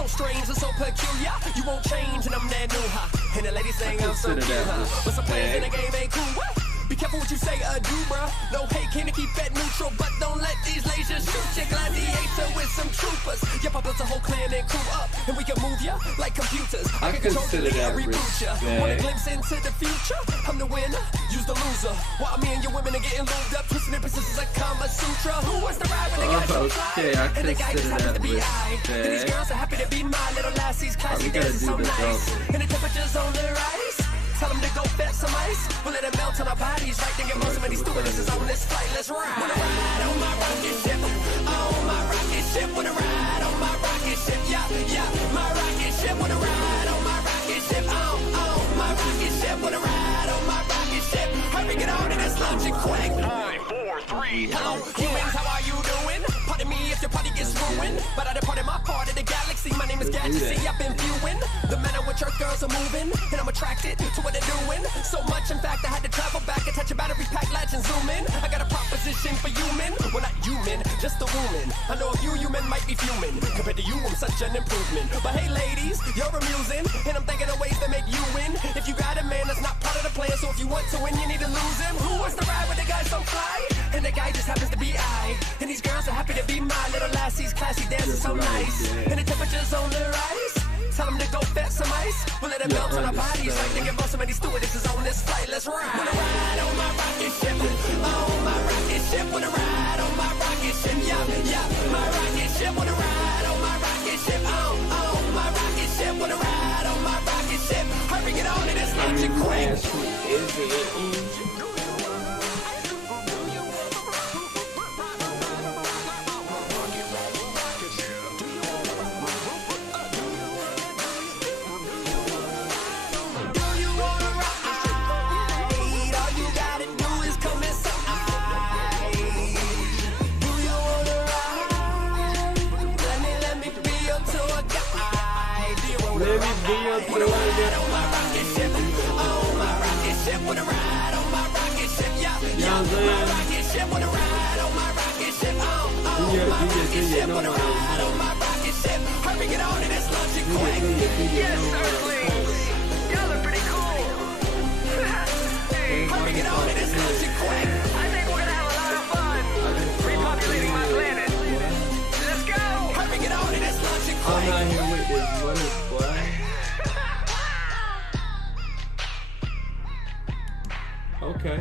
So strange and so peculiar. You won't change and I'm that new, huh? And the lady saying I'm so cute, huh? But some players in the game ain't cool, what? Be careful what you say, do, bruh. No hate, can to keep that neutral, but don't let these lasers shoot your gladiator with some troopers. Your puppets a whole clan and crew up, and we can move ya like computers. I can control the leader, reboot ya. Want a glimpse into the future? I'm the winner, use the loser. While me and your women are getting lubed up, twisting their pieces like Kama Sutra. Who wants to ride when the guys so fly? And the guy just happens to be I. And these girls are happy to be my little lassies. Classy dances so nice, and the temperature's on the rise. Tell them to go fetch some ice. We'll let it melt on our bodies. Right, they get most of many stewardesses on this flight. Let's ride. Wanna ride on my rocket ship? On my rocket ship. Wanna ride on my rocket ship? Yeah, yeah. My rocket ship. Wanna ride on my rocket ship? On my rocket ship. Wanna ride on my rocket ship? Hurry, get on in this lunch and quick. 5, 4, 3. Hello, humans, how are you doing? Pardon me if your party gets ruined, but I departed my part of the galaxy. My name is Gadget. See, I've been viewing the manner which Earth girls are moving, and I'm attracted to what they're doing. So much, in fact, I had to travel back and touch a battery pack latch and zoom in. I got a proposition for human. Well, not human, just a woman. I know a few human might be fuming. Compared to you, I'm such an improvement. But hey, ladies, you're amusing, and I'm thinking of ways to make you win. If you got a man, that's not part of the plan. So if you want to win, you need to lose him. Who wants to ride with the guy so fly? And the guy just happens to be I. And these girls are happy to be my little lassies. Classy dancing so nice, and the temperature's on the rise. Tell them to go fetch some ice. We'll let it melt on our bodies. Like they get most of many stewardesses on this flight. Let's ride. Wanna ride on my rocket ship? On my rocket ship. Wanna ride on my rocket ship? Yeah, yeah. My rocket ship. Wanna ride on my rocket ship? On my rocket ship. Wanna ride on my rocket ship? Hurry, get on in this lunch and quick. Yes, certainly. Y'all are pretty cool. Hurry, get on in this lunch and quick. I think we're gonna have a lot of fun repopulating my planet. Let's go. Hurry, get on in this lunch and quick. I'm not here with this money, boy. Okay.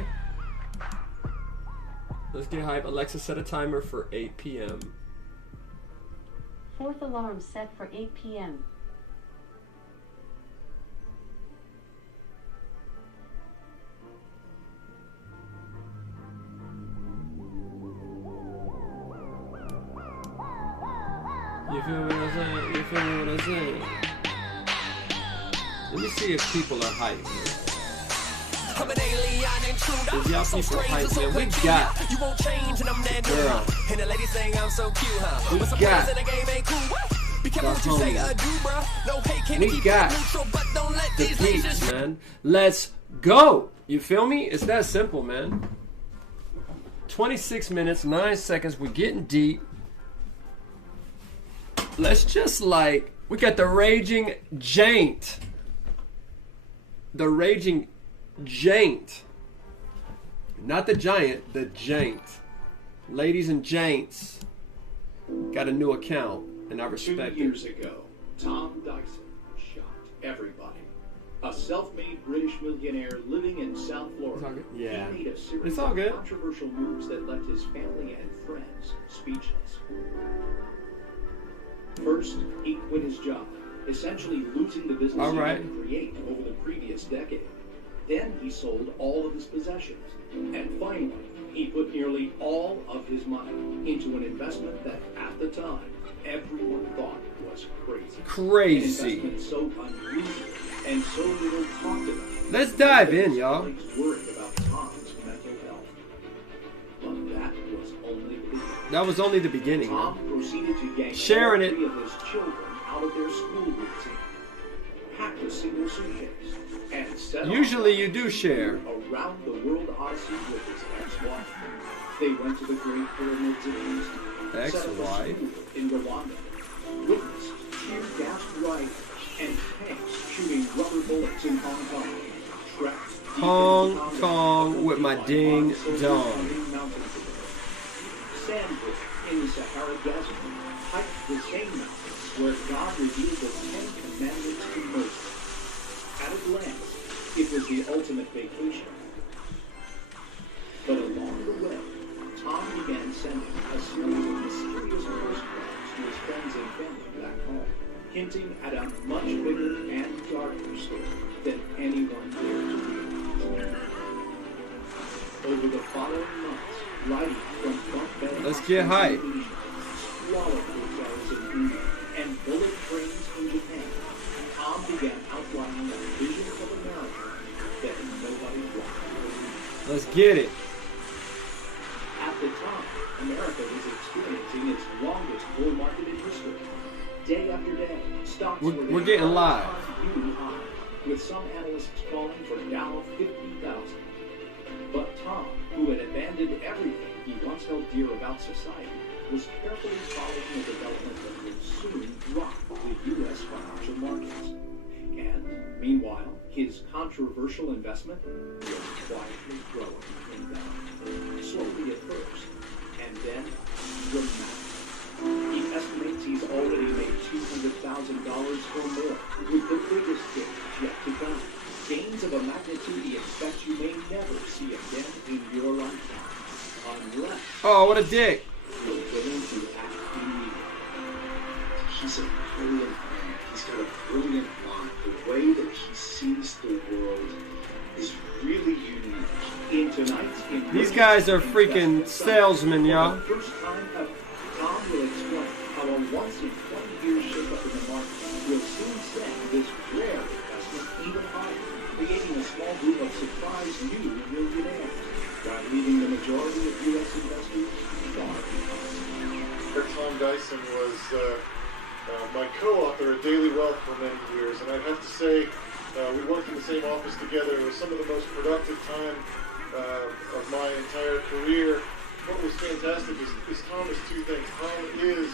Let's get hype. Alexa, set a timer for 8 p.m. Fourth alarm set for 8 p.m. You feel what I'm saying? You feel me what I'm saying? Let me see if people are hyped, man. I'm an alien intruder. Y'all So people strange hype, and so man. We peculiar. got You won't change and I'm that new, girl. huh? And the lady saying I'm so cute, huh? But some got players in the game ain't cool, what? Be careful what you say, do, bruh. No hate, can We keep got it neutral, but don't let the these beats, lasers. man. Let's go. You feel me? It's that simple, man. 26 minutes, 9 seconds. We're getting deep. Let's just like, we got the Raging Jaint. The Raging Jaint. Not the giant, the Jaint. Ladies and Jaints. Got a new account, and I respect 2 years ago, Tom Dyson shocked everybody. A self-made British millionaire living in South Florida. Yeah. He made a series It's all good. of controversial moves that left his family and friends speechless. First, he quit his job, essentially losing the business All he right. helped create over the previous decade. Then he sold all of his possessions. And finally, he put nearly all of his money into an investment that, at the time, everyone thought was crazy. Crazy. An investment so unusual and so little talked about. Let's dive in, y'all. Worried about Tom's mental health. But that was only the beginning. That was only the beginning, man. Tom proceeded to yank Sharing all it. 3 of his children out of their school routine, packed a single suitcase, and set Usually off you do share. a round-the-world odyssey with his ex-wife. They went to the Great Pyramids of Egypt, set up a Ex-wife? school in Rwanda, witnessed tear-gas Hong Kong with my ding dong. Sandwood in the Sahara Desert hiked the same mountains where God revealed the Ten Commandments to Moses. At a glance, it was the ultimate vacation. But along the way, Tom began sending a series of mysterious postcards to his friends and family back home, hinting at a much bigger and darker story than anyone dared to realize. Over the following months, writing from bunk beds, Let's get hype. squalid hotels in India, and bullet trains in Japan, Tom began outlining a vision of America that nobody wanted. Let's get it. At the time, America was experiencing its longest bull market in history. Day after day, stocks We're getting live. new high, with some analysts calling for Dow 50,000. But Tom, who had abandoned everything he once held dear about society, was carefully following a development that would soon rock the U.S. financial markets. And, meanwhile, his controversial investment was quietly growing in value. Slowly at first, and then dramatically. He estimates he's already made $200,000 or more, with the biggest gains yet to come. Gains of a magnitude he expects you may never see again in your lifetime, unless Oh, what a dick. you're willing to act immediately. He's a brilliant man. He's got a brilliant mind. The way that he sees the world is really unique. In tonight's These guys are freaking salesmen, y'all. For the first time ever, Tom will explain how a once-in-20-year shakeup in the market will soon send this rare investment even higher, creating a small group of surprised new millionaires, while leaving the majority of U.S. investors far behind. Tom Dyson was my co-author at Daily Wealth for many years, and I'd have to say we worked in the same office together. It was some of the most productive time of my entire career. What was fantastic is Tom is two things. Tom is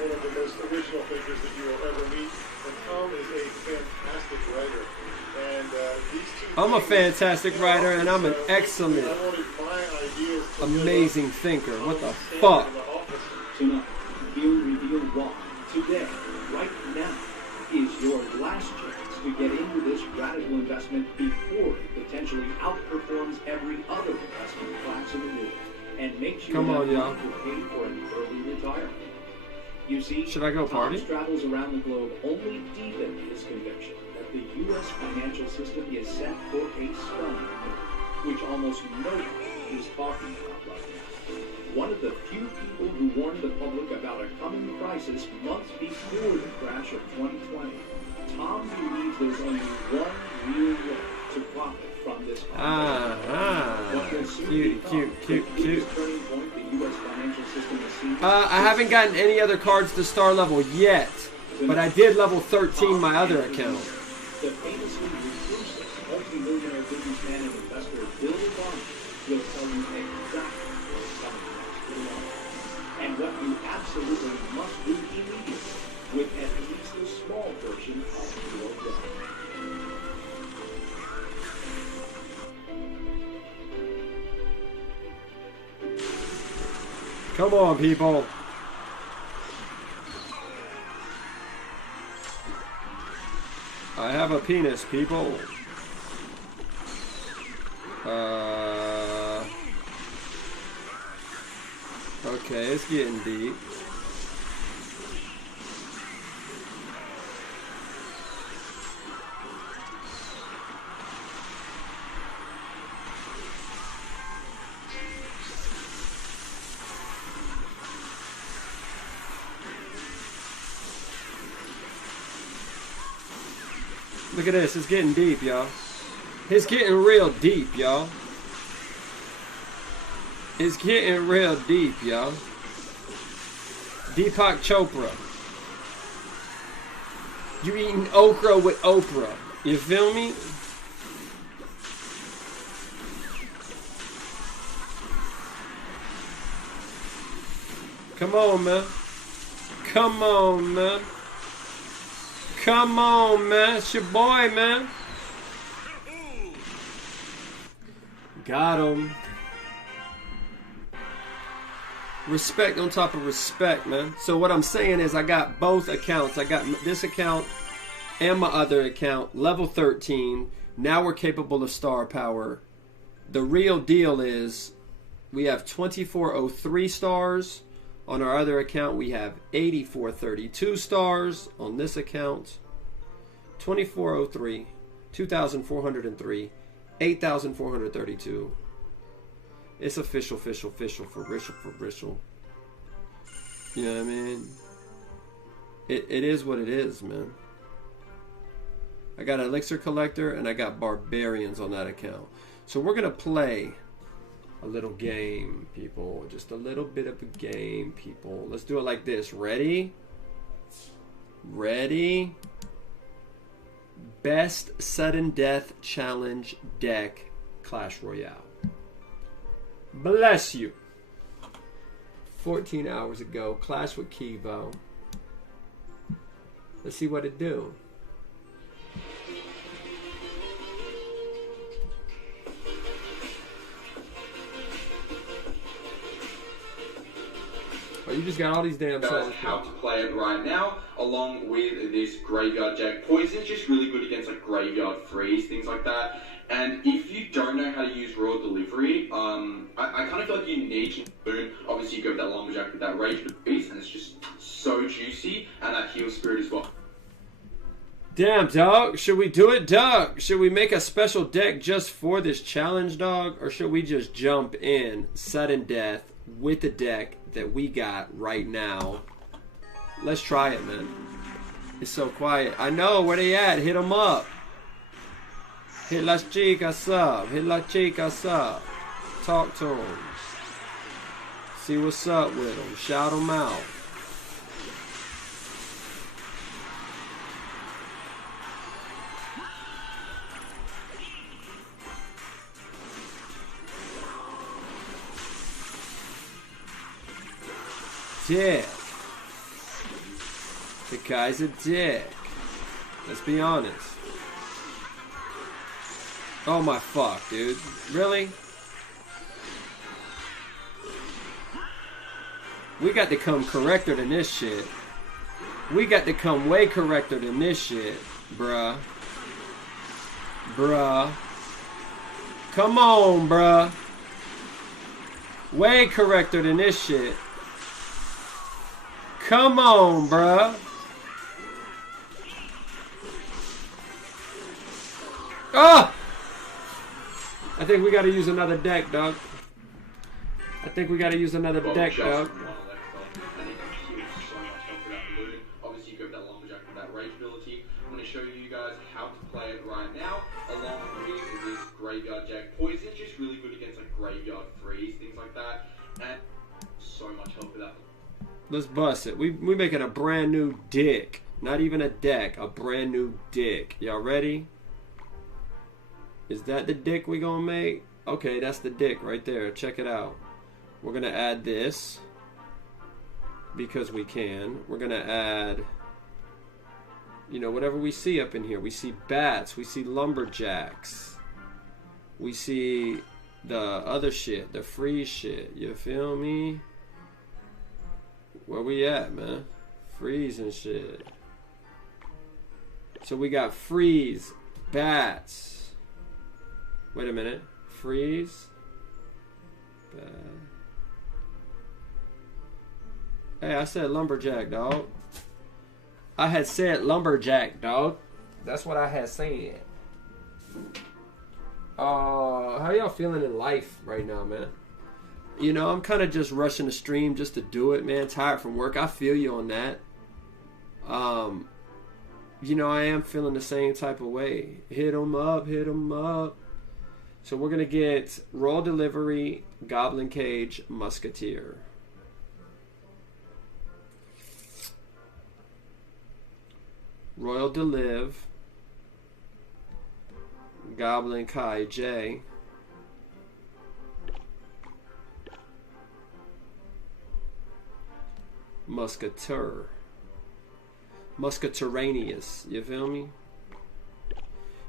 one of the most original thinkers that you will ever meet, and Tom is a fantastic writer. And these two I'm a things- fantastic writer, and I'm an excellent, I wanted my ideas to amazing thinker. What the fuck? Tonight, he'll reveal why today, right now, is your last chance to get into this radical investment before it potentially outperforms every other investment class in the world and makes you Come on, have y'all. money to pay for an early retirement. You see, Should I go party? Tom's travels around the globe only deepen his conviction that the U.S. financial system is set for a stunning move, which almost nobody is talking about right now. One of the few people who warned the public about a coming crisis months before the crash of 2020, Tom believes there's only one real way to profit from this Cute. I haven't gotten any other cards to star level yet, but I did level 13 my other account. The famously reclusive multi-millionaire businessman and investor Bill Barney will tell you exactly what's coming next for life, and what you absolutely must do immediately with at least a small portion of your wealth. Come on, people. I have a penis, people. Okay, it's getting deep. Look at this, it's getting deep, y'all. It's getting real deep, y'all. It's getting real deep, y'all. Deepak Chopra. You eating okra with Oprah. You feel me? Come on, man. Come on, man. Come on, man. It's your boy, man. Got him. Respect on top of respect, man. So what I'm saying is I got both accounts. I got this account and my other account, level 13. Now we're capable of star power. The real deal is we have 2403 stars. On our other account, we have 8432 stars on this account. 2403, 2403, 8432. It's official, for Rishel. You know what I mean? It is what it is, man. I got Elixir Collector and I got Barbarians on that account. So we're going to play a little game, people. Just a little bit of a game, people. Let's do it like this. Ready? Ready? Best Sudden Death Challenge Deck Clash Royale. Bless you. 14 hours ago, Clash with Kivo. Let's see what it do. Oh, you just got all these damn songs. How to play it right now, along with this Graveyard Jack. Poison's just really good against like Graveyard Freeze, things like that. And if you don't know how to use Royal Delivery, I kind of feel like you need to learn. Obviously, you go with that Lumberjack with that Rage Freeze, and it's just so juicy, and that Heal Spirit as well. Damn, dog. Should we do it, dog? Should we make a special deck just for this challenge, dog? Or should we just jump in sudden death with the deck that we got right now? Let's try it, man. It's so quiet. I know. Where they at? Hit them up. Hit las chicas up. Hit las chicas up. Talk to them. See what's up with them. Shout them out. Dick. The guy's a dick. Let's be honest. Oh my fuck, dude. Really? We got to come correcter than this shit. We got to come way correcter than this shit, bruh. Bruh. Come on, bruh. Way correcter than this shit. Come on, bruh. Ah! I think we gotta use another deck, dog. I think we gotta use another deck, dog. Obviously, you go with that Lumberjack with that Rage ability. I'm going to show you guys how to play it right now, along with this Graveyard Jack. Poison's just really good against like Graveyard Freeze, things like that, and so much help with that. Let's bust it. We making a brand new dick. Not even a deck. A brand new dick. Y'all ready? Is that the dick we gonna make? Okay, that's the dick right there. Check it out. We're gonna add this. Because we can. We're gonna add, you know, whatever we see up in here. We see bats. We see lumberjacks. We see the other shit. The freeze shit. You feel me? Where we at, man? Freeze and shit. So we got freeze, bats. Wait a minute. Freeze. Bat. Hey, I said lumberjack, dog. I had said lumberjack, dog. That's what I had said. How y'all feeling in life right now, man? You know, I'm kind of just rushing the stream just to do it, man. Tired from work. I feel you on that. You know, I am feeling the same type of way. Hit 'em up, hit 'em up. So we're going to get Royal Delivery, Goblin Cage, Musketeer. Royal Deliv, Goblin Kai J, Musketeer, Musketerraneous, you feel me?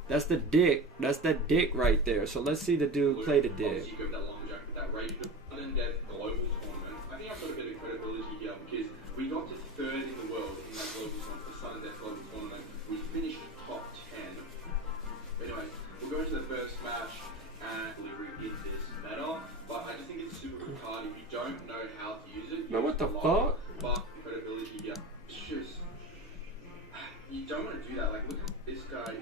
That's the dick. That's that dick right there. So let's see the dude play the dick. Obviously, you go with that lumberjack with that rage sudden death global tournament. I think I've got a bit of credibility here because we got to third in the world in that global tournament, the sudden death global tournament. We finished top 10. But anyway, we'll go into the first match and delivery in this meta. But I just think it's super good card. If you don't know how to use it, Man, what the fuck? But credibility here, it's just you don't want to do that. Like, look at this guy.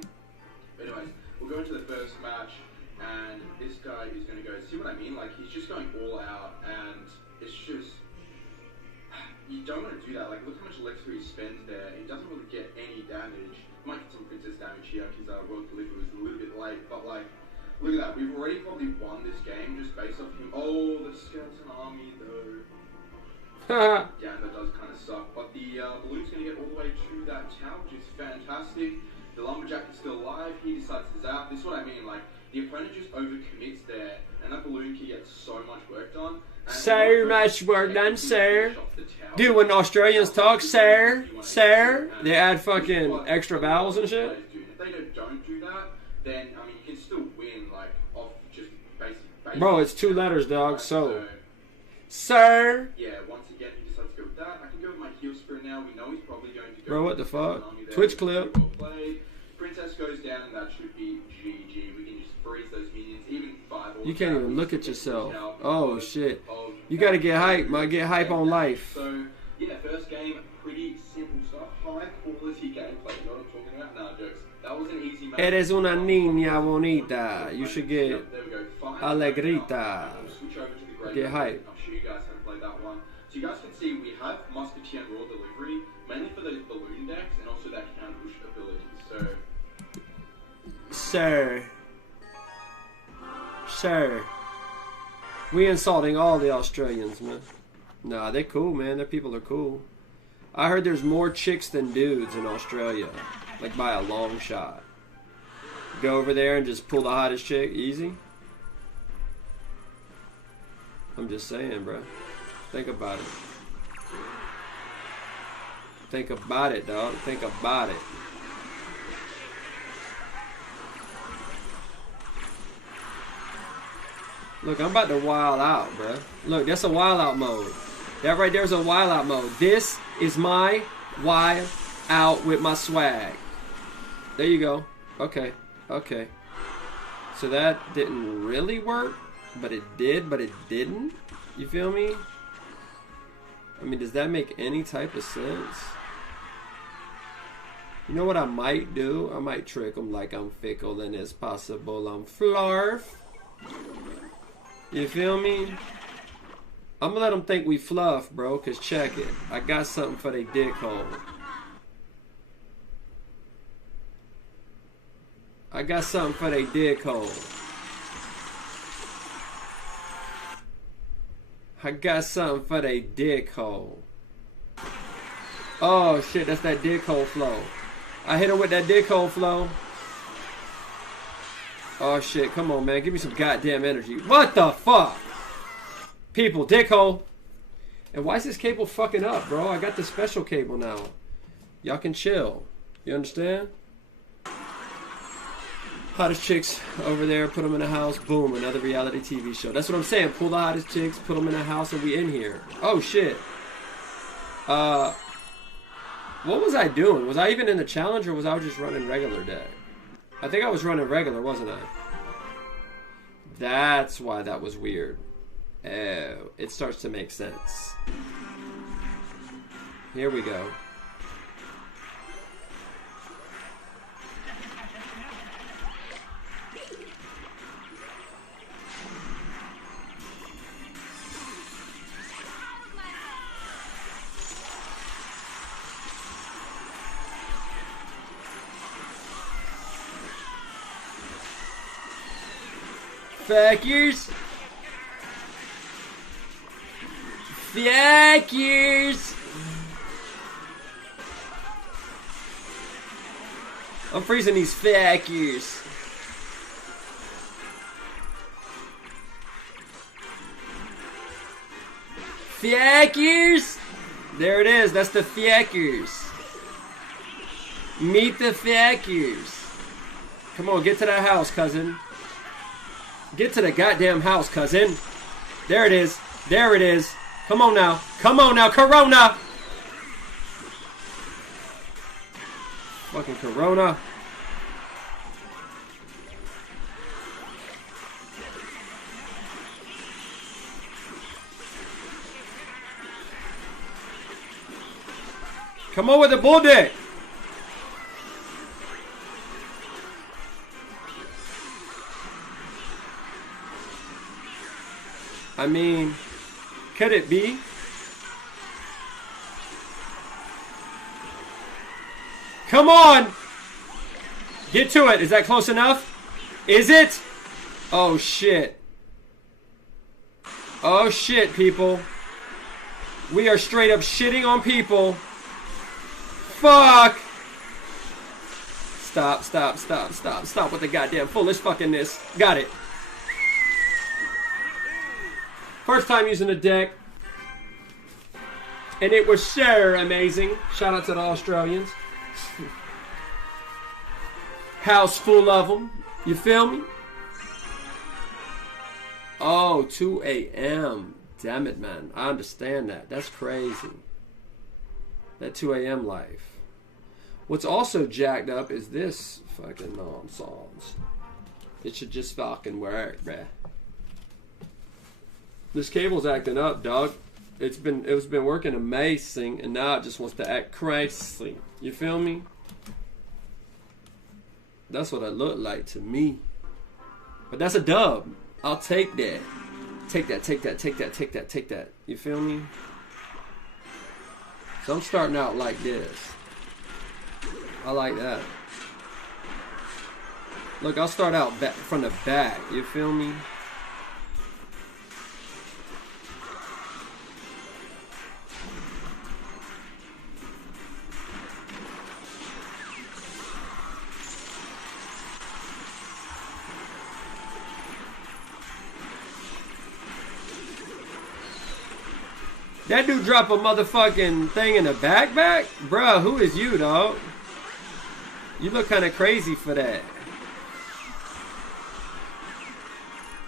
Anyways, we'll go into the first match, and this guy is going to go, see what I mean? Like, he's just going all out, and it's just, you don't want to do that. Like, look how much elixir he spends there. He doesn't really get any damage. He might get some princess damage here, because World Delivery was a little bit late, but like, look at that. We've already probably won this game just based off him. Oh, the skeleton army, though. Yeah, that does kind of suck, but the balloon's going to get all the way to that tower, which is fantastic. The lumberjack is still alive. He decides to zap. This is what I mean. Like, the opponent just overcommits there, and that balloon can get so much work done. So much work done, sir. Dude, when Australians talk, sir, they add fucking extra vowels and shit. If they don't do that, then I mean, you can still win like off just basic. Bro, it's 2 letters, dog. So, sir. Yeah. Once again, he decides to go with that. I can go with my heel spirit now. We know he's probably going to go. Bro, what the fuck? Twitch clip. Princess goes down, and that should be GG. We can just freeze those minions, even 5. You can't even look at yourself. Oh shit. You gotta get hype, man. Get hype on life. So, yeah, first game, pretty simple stuff. High quality gameplay. You know what I'm talking about? Nah, jokes. That was an easy match. Eres una niña bonita. You should get alegrita. Get hype. I'll show you guys how to play that one. So you guys can see we have Musketeer and Raw Delivery, mainly for those balloon decks and also that counter push ability. So, Sir. We insulting all the Australians, man. Nah, they cool, man. Their people are cool. I heard there's more chicks than dudes in Australia. Like by a long shot. Go over there and just pull the hottest chick. Easy. I'm just saying, bro. Think about it. Think about it, dog. Think about it. Look, I'm about to wild out, bruh. Look, that's a wild out mode. That right there is a wild out mode. This is my wild out with my swag. There you go. Okay. Okay. So that didn't really work, but it did, but it didn't. You feel me? I mean, does that make any type of sense? You know what I might do? I might trick them like I'm fickle and it's possible I'm flarf. You feel me? I'm gonna let them think we fluff, bro, cause check it. I got something for they dick hole. I got something for they dick hole. I got something for they dick hole. Oh shit, that's that dick hole flow. I hit him with that dick hole flow. Oh shit, come on man, give me some goddamn energy. What the fuck? People, dick hole. And why is this cable fucking up, bro? I got the special cable now. Y'all can chill. You understand? Hottest chicks over there, put them in a house, boom, another reality TV show. That's what I'm saying. Pull the hottest chicks, put them in a house, and we in here. Oh shit. What was I doing? Was I even in the challenge, or was I just running regular deck? I think I was running regular, wasn't I? That's why that was weird. Oh, it starts to make sense. Here we go. Fuckers! Fuckers! I'm freezing these fuckers. Fuckers! There it is, that's the fuckers. Meet the fuckers. Come on, get to that house, cousin. Get to the goddamn house, cousin. There it is. There it is. Come on now. Come on now, Corona. Fucking Corona. Come on with the bull dick. I mean, could it be? Come on! Get to it. Is that close enough? Is it? Oh, shit. Oh, shit, people. We are straight up shitting on people. Fuck! Stop, stop, stop, stop. Stop with the goddamn foolish fuckingness. Got it. First time using the deck. And it was sure amazing. Shout out to the Australians. House full of them. You feel me? Oh, 2 a.m. Damn it, man. I understand that. That's crazy. That 2 a.m. life. What's also jacked up is this fucking nonsense. It should just fucking work, bruh. This cable's acting up, dog. It's been working amazing, and now it just wants to act crazy. You feel me? That's what it looked like to me. But that's a dub. I'll take that. Take that, take that, take that, take that, take that. You feel me? So I'm starting out like this. I like that. Look, I'll start out back from the back. You feel me? That dude drop a motherfucking thing in a backpack? Bruh, who is you, dog? You look kind of crazy for that.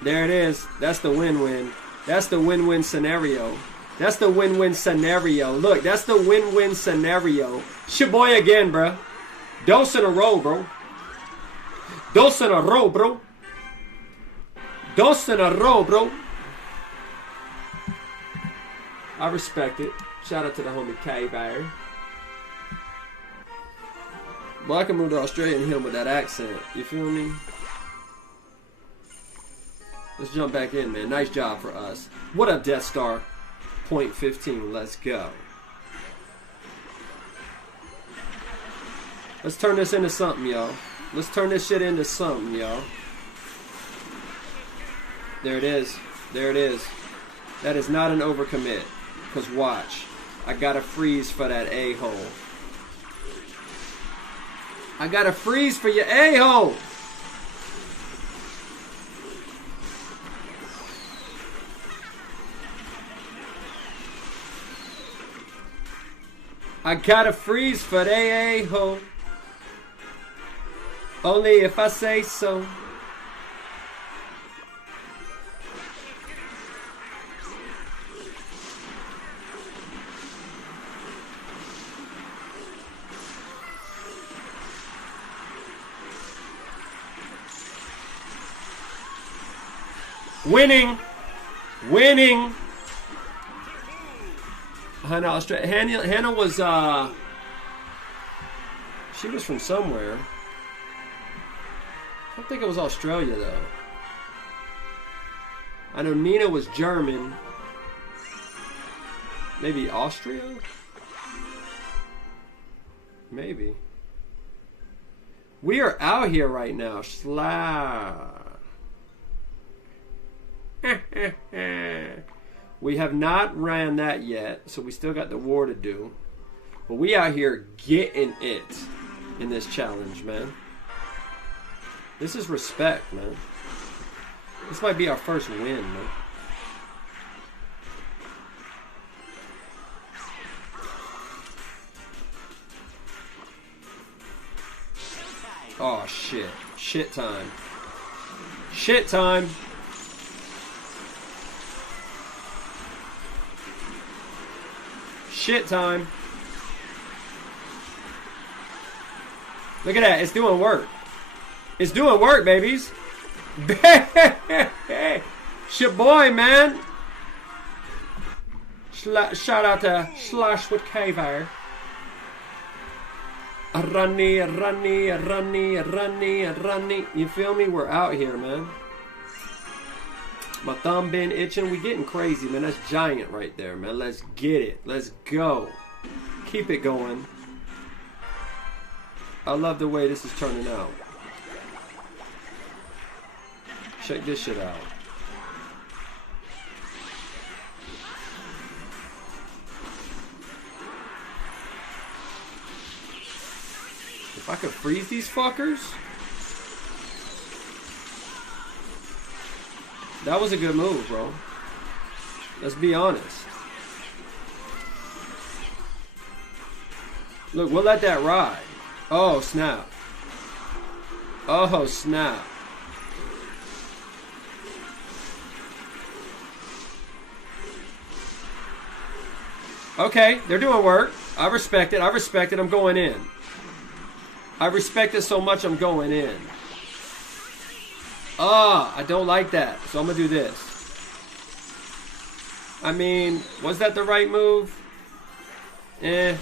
There it is. That's the win-win. That's the win-win scenario. That's the win-win scenario. Look, that's the win-win scenario. It's your boy again, bruh. Dose in a row, bro. Dose in a row, bro. Dose in a row, bro. I respect it. Shout out to the homie K-Bear. Well, I can move to Australia and hit him with that accent. You feel me? Let's jump back in, man. Nice job for us. What up, Death Star? Point 15. Let's go. Let's turn this into something, y'all. Let's turn this shit into something, y'all. There it is. There it is. That is not an overcommit. Because watch, I got a freeze for that a-hole. I got a freeze for your a-hole. I got a freeze for the a-hole. Only if I say so. Winning. Winning. Hannah, Australia. Hannah was, she was from somewhere. I don't think it was Australia, though. I know Nina was German. Maybe Austria? Maybe. We are out here right now. We have not ran that yet, so we still got the war to do. But we out here getting it in this challenge, man. This is respect, man. This might be our first win, man. Oh, shit. Shit time. Shit time. Shit time. Look at that. It's doing work. It's doing work, babies. It's your boy, man. Shout out to Slash with K-Fire. Runny. You feel me? We're out here, man. My thumb been itching. We getting crazy, man. That's giant right there, man. Let's get it. Let's go. Keep it going. I love the way this is turning out. Check this shit out. If I could freeze these fuckers. That was a good move, bro. Let's be honest. Look, we'll let that ride. Oh, snap. Oh, snap. Okay, they're doing work. I respect it. I respect it. I'm going in. I respect it so much, I'm going in. I don't like that. So I'm going to do this. I mean, was that the right move? It's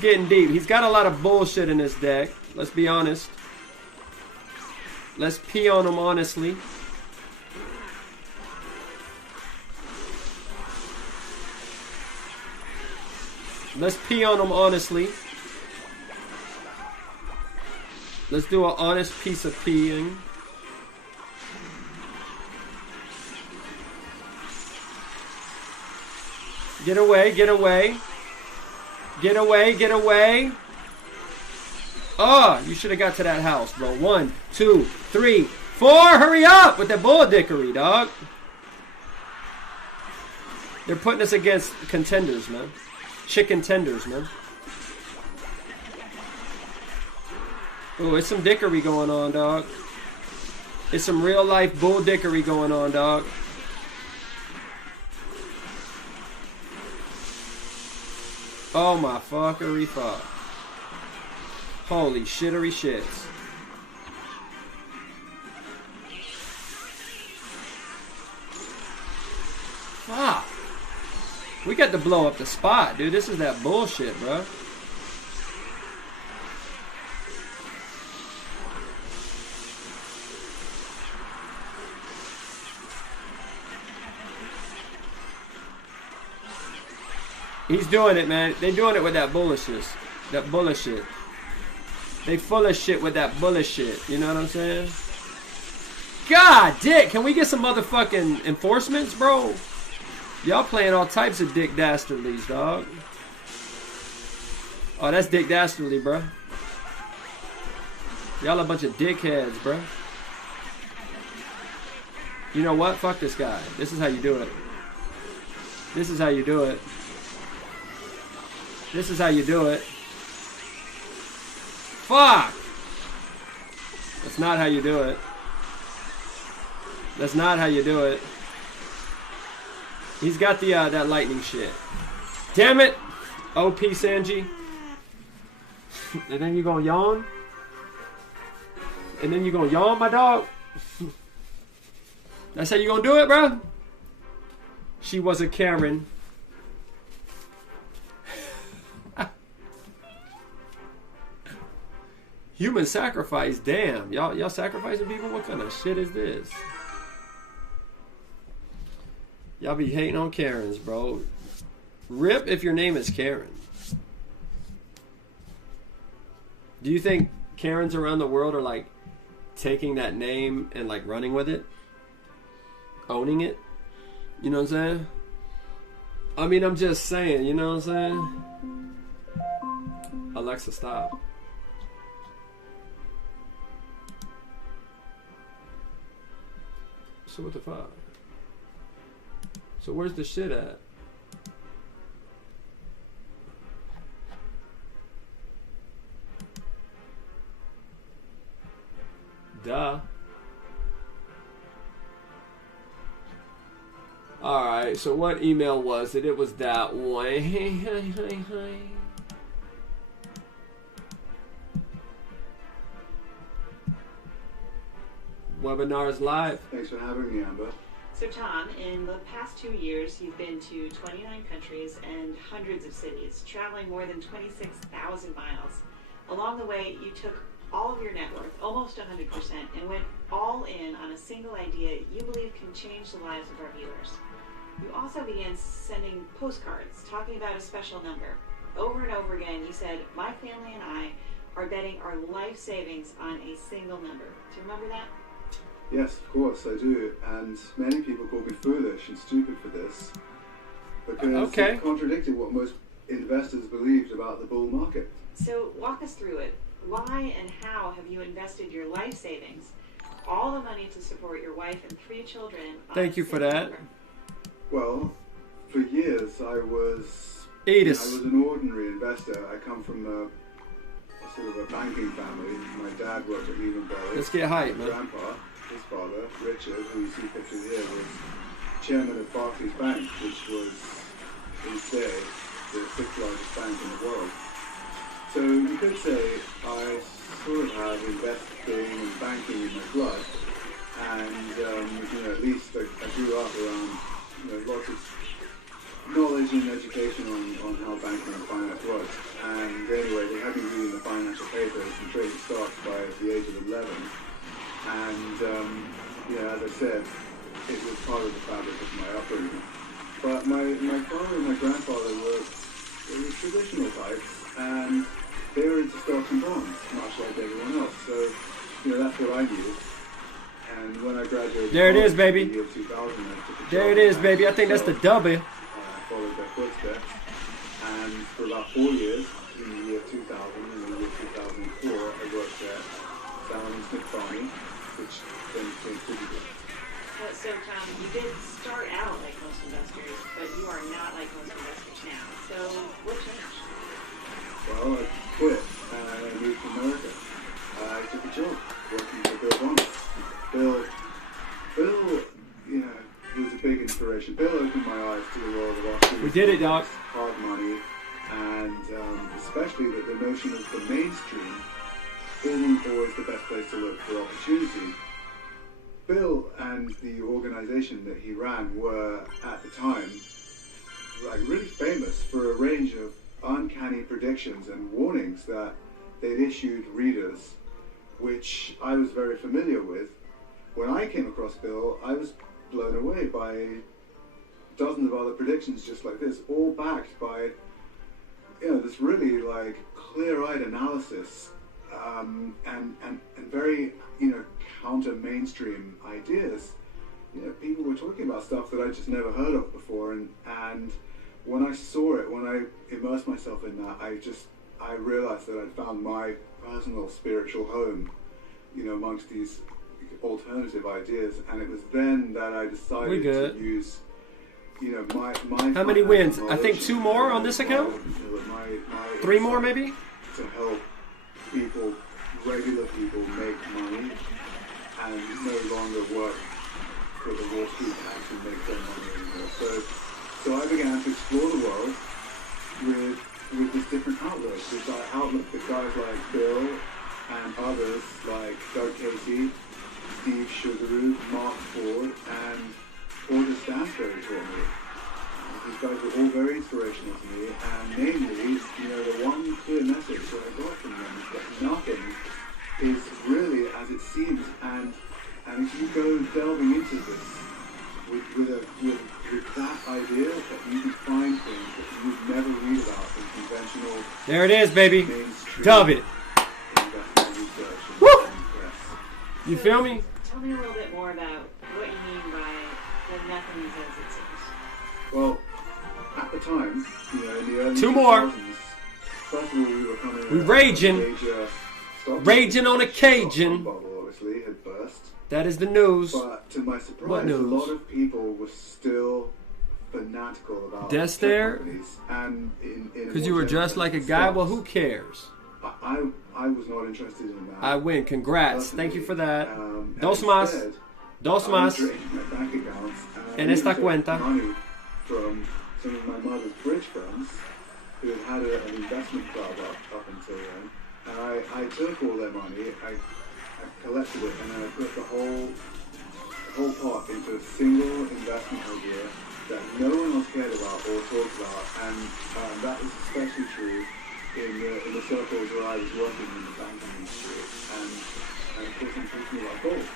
getting deep. He's got a lot of bullshit in his deck. Let's be honest. Let's pee on him honestly. Let's pee on him honestly. Let's do an honest piece of peeing. Get away, get away. Get away, get away. Oh, you should have got to that house, bro. 1, 2, 3, 4. Hurry up with that bull dickery, dog. They're putting us against contenders, man. Chicken tenders, man. Oh, it's some dickery going on, dog. It's some real life bull dickery going on, dog. Oh my fuckery fuck. Holy shittery shits. Fuck. We got to blow up the spot, dude. This is that bullshit, bro. He's doing it, man. They doing it with that bullshit. That bullshit. They full of shit with that bullshit. You know what I'm saying? God, dick. Can we get some motherfucking enforcements, bro? Y'all playing all types of dick dastardlies, dog. Oh, that's dick dastardly, bro. Y'all a bunch of dickheads, bro. You know what? Fuck this guy. This is how you do it. This is how you do it. This is how you do it. Fuck! That's not how you do it. That's not how you do it. He's got the that lightning shit. Damn it! OP Sanji. And then you gonna yawn? And then you gonna yawn, my dog? That's how you gonna do it, bro? She was a Karen. Human sacrifice, damn. Y'all sacrificing people? What kind of shit is this? Y'all be hating on Karens, bro. Rip if your name is Karen. Do you think Karens around the world are like taking that name and like running with it? Owning it? You know what I'm saying? I mean, I'm just saying, you know what I'm saying? Alexa, stop. So what the fuck? So where's the shit at? Duh. Alright, so what email was it? It was that one. Webinars live. Thanks for having me, Amber. So Tom, in the past 2 years, you've been to 29 countries and hundreds of cities, traveling more than 26,000 miles. Along the way, you took all of your net worth, almost 100%, and went all in on a single idea you believe can change the lives of our viewers. You also began sending postcards, talking about a special number. Over and over again, you said, "My family and I are betting our life savings on a single number." Do you remember that? Yes, of course, I do. And many people call me foolish and stupid for this. Because it contradicted what most investors believed about the bull market. So walk us through it. Why and how have you invested your life savings, all the money to support your wife and 3 children? Thank you for that. Number? Well, for years I was Edis. an ordinary investor. I come from a sort of a banking family. My dad worked at Lehman Brothers. Let's get hype, My man. grandpa, his father, Richard, who you see pictured here, was chairman of Barclays Bank, which was, in its day, the 6th largest bank in the world. So you could say I sort of have investing and banking in my blood, and at least I grew up around lots of knowledge and education on how banking and finance works. And anyway, they had me reading the financial papers and trading stocks by the age of 11. And as I said, it was part of the fabric of my upbringing. But my father and my grandfather were traditional types, and they were into stocks and bonds, much like everyone else. So, that's what I knew. And when I graduated, There it is, baby. in the year 2000, I took a There job it is, in baby. I think that's the W. followed their footsteps. And for about 4 years, in the year 2000 and the year 2004, I worked there, Salomon Smith Barney, which then became Citigroup. So Tom, you did start out like most investors, but you are not like most investors now. So what changed? Well, I quit and I moved to America. I took a job working for Bill Bonner. Bill, was a big inspiration. Bill opened my eyes to the world of opportunity. We did it, Doc. Hard money, and especially that the notion of the mainstream isn't always the best place to look for opportunity. Bill and the organization that he ran were, at the time, really famous for a range of uncanny predictions and warnings that they'd issued readers, which I was very familiar with. When I came across Bill, I was blown away by dozens of other predictions just like this, all backed by this really clear-eyed analysis and very counter mainstream ideas. People were talking about stuff that I just never heard of before, and when I saw it, when I immersed myself in that, I realized that I'd found my personal spiritual home, amongst these alternative ideas, and it was then that I decided to use, my How many wins? I think 2 more on this account? my 3 more maybe? to help people, regular people, make money and no longer work for the Wall Street banks and make their money anymore. So I began to explore the world with this different outlook, that guys like Bill and others like Doug Casey, Steve Sugaroo, Mark Ford, and Porter Stansberry taught me. These guys were all very inspirational to me, and namely, the one clear message that I got from them is that nothing is really as it seems, and if you go delving into this with that idea, that you can find things that you'd never read about in conventional. There it is, baby. mainstream Dub it. investment research and Woo! press. You feel me? Tell me a little bit more about what you mean by that nothing is as it seems. Well, at the time, in the early 2 more. 2000s, first of all, we were coming. We raging. Major stock Raging on a stock Cajun. bubble, obviously, had burst. That is the news. But to my surprise, What a news? lot of people were still fanatical about Des tech there? companies. And in Because you were dressed like a guy? Well, who cares? I I was not interested in that. I win. Congrats. Personally, Thank you for that. Dos and más. instead, Dos I más. drained my bank accounts and En I esta even took cuenta. money from some of my mother's bridge friends who had an investment club up until then. And I took all their money, I collected it, and then I put the whole pot into a single investment idea that no one else cared about or talked about, and that was especially true in the circles where I was working in the banking industry, and of course I'm talking about gold.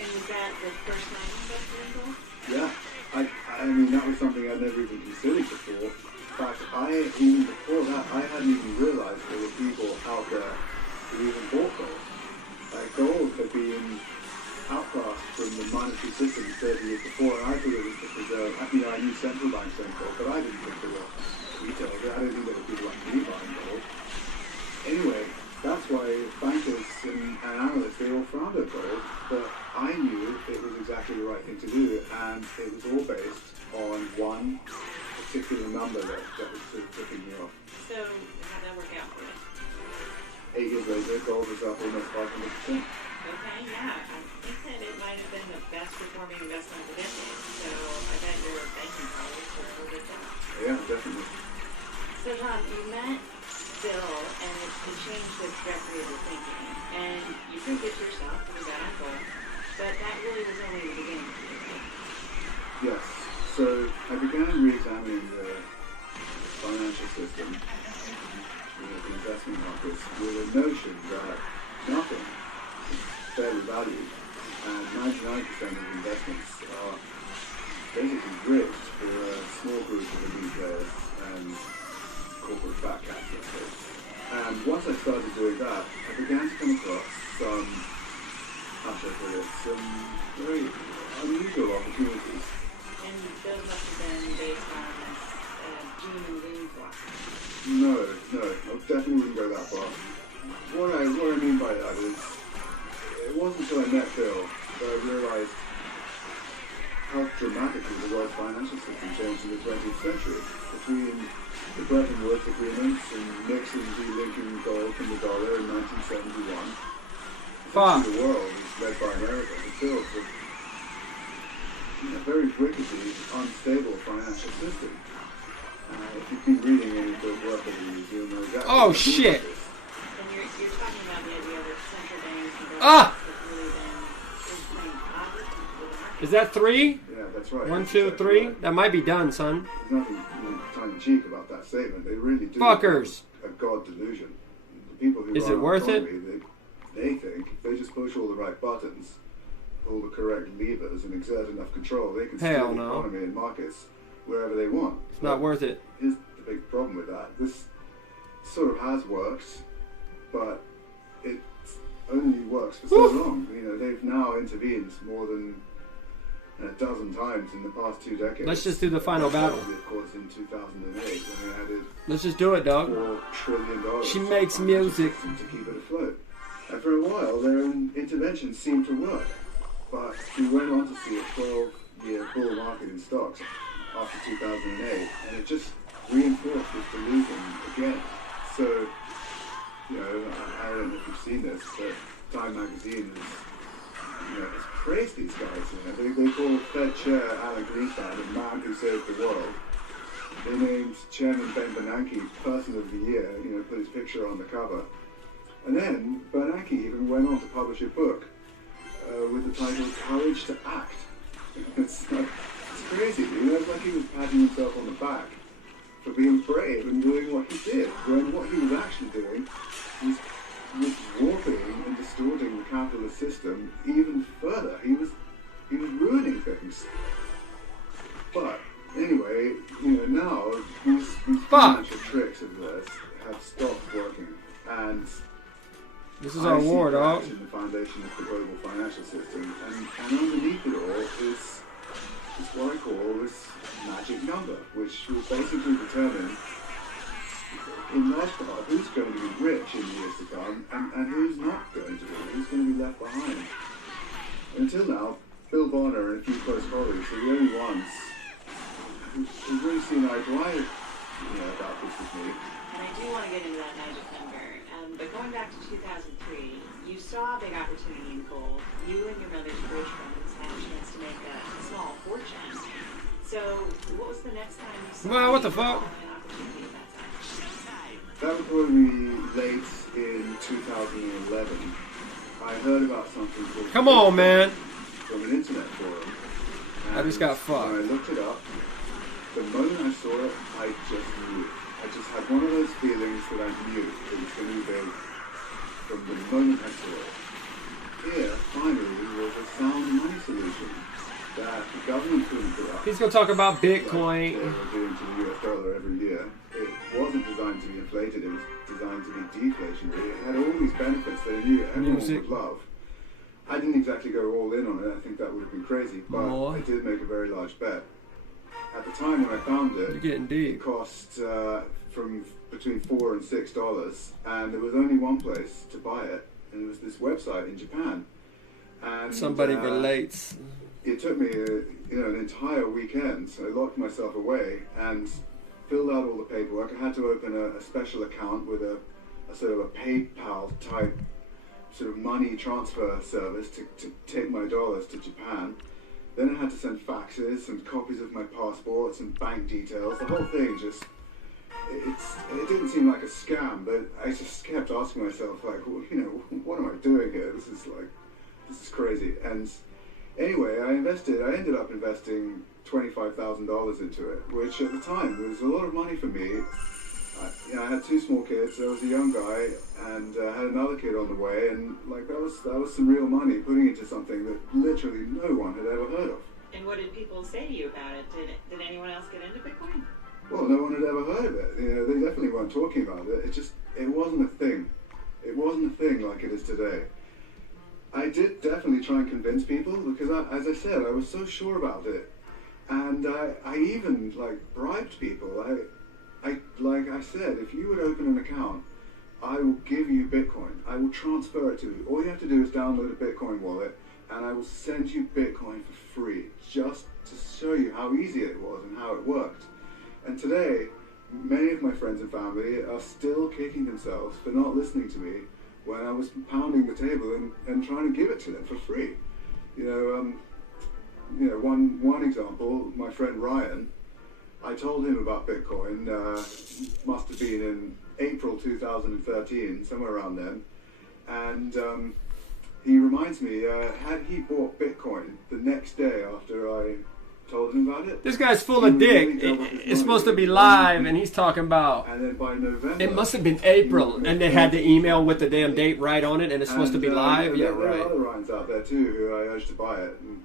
And was that the first time you invested in gold? Yeah, I mean that was something I'd never even considered before. In fact, even before that, I hadn't even realized there were people out there who even bought gold. Like gold had been outcast from the monetary system 30 years before, and I thought it was the preserve. I knew central banks owned gold, but I didn't think there were retailers. I didn't think there were people like me buying gold. Anyway, that's why bankers and analysts, they all frowned at gold, but I knew it was exactly the right thing to do, and it was all based on one particular number that was sort of tipping me off. So, how'd that work out for you? 8 years later, gold was up almost 500%. Okay, yeah. I think that it might have been the best performing investment of the decade. So I bet your banking colleagues were a little bit down. Yeah, definitely. So John, you met Bill and it changed the trajectory of your thinking. And you proved it yourself through that goal. But that really was only the beginning for you, right? Yes. So I began re-examining the financial system, the investment markets, with a notion that nothing is fairly valued, and 99% of investments are basically rigged for a small group of elite players and corporate fat cats, let's say. And once I started doing that, I began to come across some, how should I put it, some very unusual opportunities. And those must have been based on Gene and Lean philosophy. No, I definitely wouldn't go that far. What I mean by that is, it wasn't until I met Bill that I realized how dramatically the world's financial system changed in the 20th century. Between the Bretton Woods agreements and Nixon delinking gold from the dollar in 1971, the world was led by America and built a very rickety, unstable financial system. If you've been reading any of the work of these, you'll know exactly. Oh shit! And you're talking about the idea that central banks and Ah! have really been playing positive with the market. Is that 3? Yeah, that's right. 1, That's 2, exactly 3? right. That might be done, son. There's nothing tongue-in-cheek about that statement. They really do. Fuckers. A god delusion. The people who Is run it our worth it? economy, they think if they just push all the right buttons, pull the correct levers, and exert enough control, they can steer Hell the no. economy and markets wherever they want. It's not worth it. Here's the big problem with that. This sort of has worked, but it only works for so long. They've now intervened more than a dozen times in the past 2 decades. Let's just do the final battle. Of course, in 2008, when they added Let's just do it, dog. $4 trillion. She to the makes financial music. system to keep it afloat. And for a while, their interventions seemed to work. But we went on to see a 12-year bull market in stocks after 2008, and it just reinforced this delusion again. So, I don't know if you've seen this, but Time magazine has praised these guys. They call Fed Chair Alan Greenspan the man who saved the world. They named Chairman Ben Bernanke Person of the Year, put his picture on the cover. And then Bernanke even went on to publish a book with the title Courage to Act. It's crazy. It's like he was patting himself on the back for being brave and doing what he did, when what he was actually doing was warping and distorting the capitalist system even further. He was ruining things. But anyway, now these financial tricks of theirs have stopped working, and This is our war, dog. in the foundation of the global financial system, and underneath it all is what I call this magic number, which will basically determine, in large part, who's going to be rich in the years to come, and who's not going to be, who's going to be left behind. Until now, Bill Bonner and a few close colleagues are the only ones who've really seen eye to eye about this with me. And I do want to get into that magic number. But going back to 2003, you saw a big opportunity in gold. You and your mother's bridge funds had a chance to make a small fortune. So, what was the next time you saw Well, what the fuck? an opportunity at that time? That was probably late in 2011. I heard about something called... Come on, man. From an internet forum. I just got fucked. When I looked it up, the moment I saw it, I just knew. I just had one of those feelings that I knew it was going to be big from the moment I saw it. Here, finally, was a sound money solution that the government couldn't corrupt. He's going to talk about Like Bitcoin. they were doing to the US dollar every year. It wasn't designed to be inflated, it was designed to be deflationary. It had all these benefits that I knew everyone would love. I didn't exactly go all in on it, I think that would have been crazy, but I did make a very large bet. At the time when I found it, You're getting deep. it cost from between $4 and $6, and there was only one place to buy it, and it was this website in Japan. And Somebody relates. It took me, an entire weekend. So I locked myself away and filled out all the paperwork. I had to open a special account with a sort of a PayPal type sort of money transfer service to take my dollars to Japan. Then I had to send faxes and copies of my passports and bank details. The whole thing just, it didn't seem like a scam, but I just kept asking myself, like, well, what am I doing here? This is crazy. And anyway, I ended up investing $25,000 into it, which at the time was a lot of money for me. I had two small kids. I was a young guy, and had another kid on the way, and like that was some real money putting into something that literally no one had ever heard of. And what did people say to you about it? Did anyone else get into Bitcoin? Well, no one had ever heard of it. They definitely weren't talking about it. It wasn't a thing. It wasn't a thing like it is today. I did definitely try and convince people because, as I said, I was so sure about it, and I even bribed people. Like I said, if you would open an account, I will give you Bitcoin. I will transfer it to you. All you have to do is download a Bitcoin wallet, and I will send you Bitcoin for free, just to show you how easy it was and how it worked. And today, many of my friends and family are still kicking themselves for not listening to me when I was pounding the table and trying to give it to them for free. One example, my friend Ryan, I told him about Bitcoin, must have been in April 2013, somewhere around then, and he reminds me, had he bought Bitcoin the next day after I told him about it? This guy's full of dick. It's supposed to be live, and he's talking about... And then by November... It must have been April, and they had the email with the damn date right on it, and it's supposed to be live? Yeah, there right. are other Ryans out there, too, who I urged to buy it, and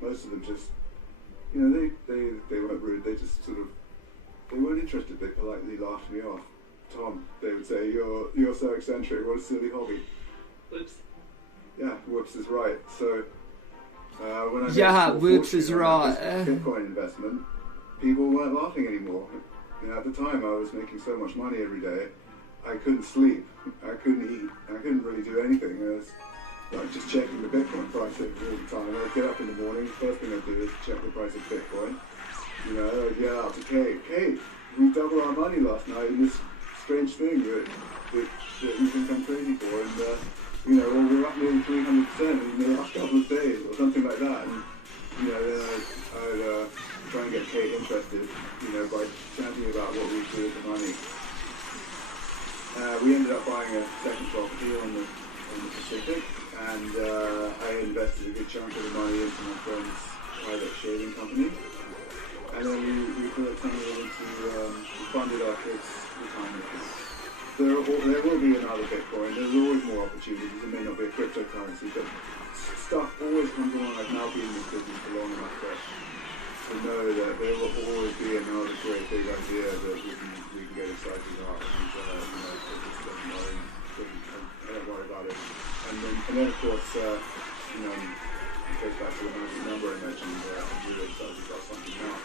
most of them just... they weren't rude, they just sort of... They weren't interested, they politely laughed me off. Tom, they would say, you're so eccentric, what a silly hobby. Whoops. Yeah, whoops is right. So... when I made whoops is right. Bitcoin investment, people weren't laughing anymore. At the time, I was making so much money every day, I couldn't sleep, I couldn't eat, I couldn't really do anything. I was just checking the Bitcoin price all the time. I'd get up in the morning, first thing I'd do is check the price of Bitcoin. I'd get out to Kate, we doubled our money last night in this strange thing that you think I'm crazy for, and we're up nearly 300% in the last couple of days, or something like that. And, then I'd try and get Kate interested, by chatting about what we do with the money. We ended up buying a second property on the Pacific, and I invested a good chunk of the money into my friend's private shaving company. And then we put some of it into, we funded our kids' retirement accounts. There will be another Bitcoin. There's always more opportunities. It may not be a cryptocurrency, but stuff always comes along. I've now been in this business for long enough to know that there will always be another great big idea that we can get excited about. And I don't worry about it. And then of course, it goes back to the magic number I mentioned. I'm really excited about something now.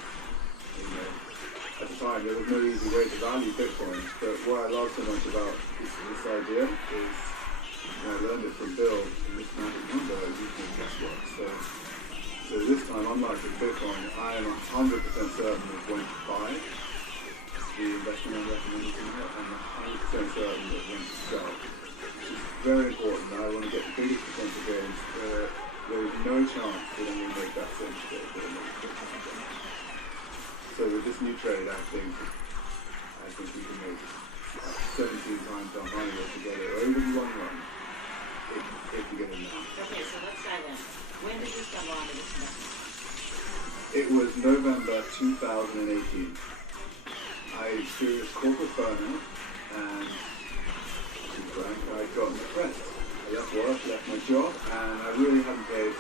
At the time, there was no easy way to value Bitcoin, but what I love so much about this idea is, I learned it from Bill, and this magic number using guesswork. So this time, unlike with Bitcoin, I am 100% certain of when to buy, and I'm recommending it, and I'm 100% certain that when to sell. It's very important. I want to get the biggest percent of gains. There is no chance that I'm going to make that same trade. So with this new trade, I think we can make 17 times our money altogether over the long run if we get in now. Okay, so let's dive in. When did you stumble onto this investment? It was November 2018. I experienced corporate burnout, and to be frank, I'd gotten depressed. I left work, left my job, and I really hadn't paid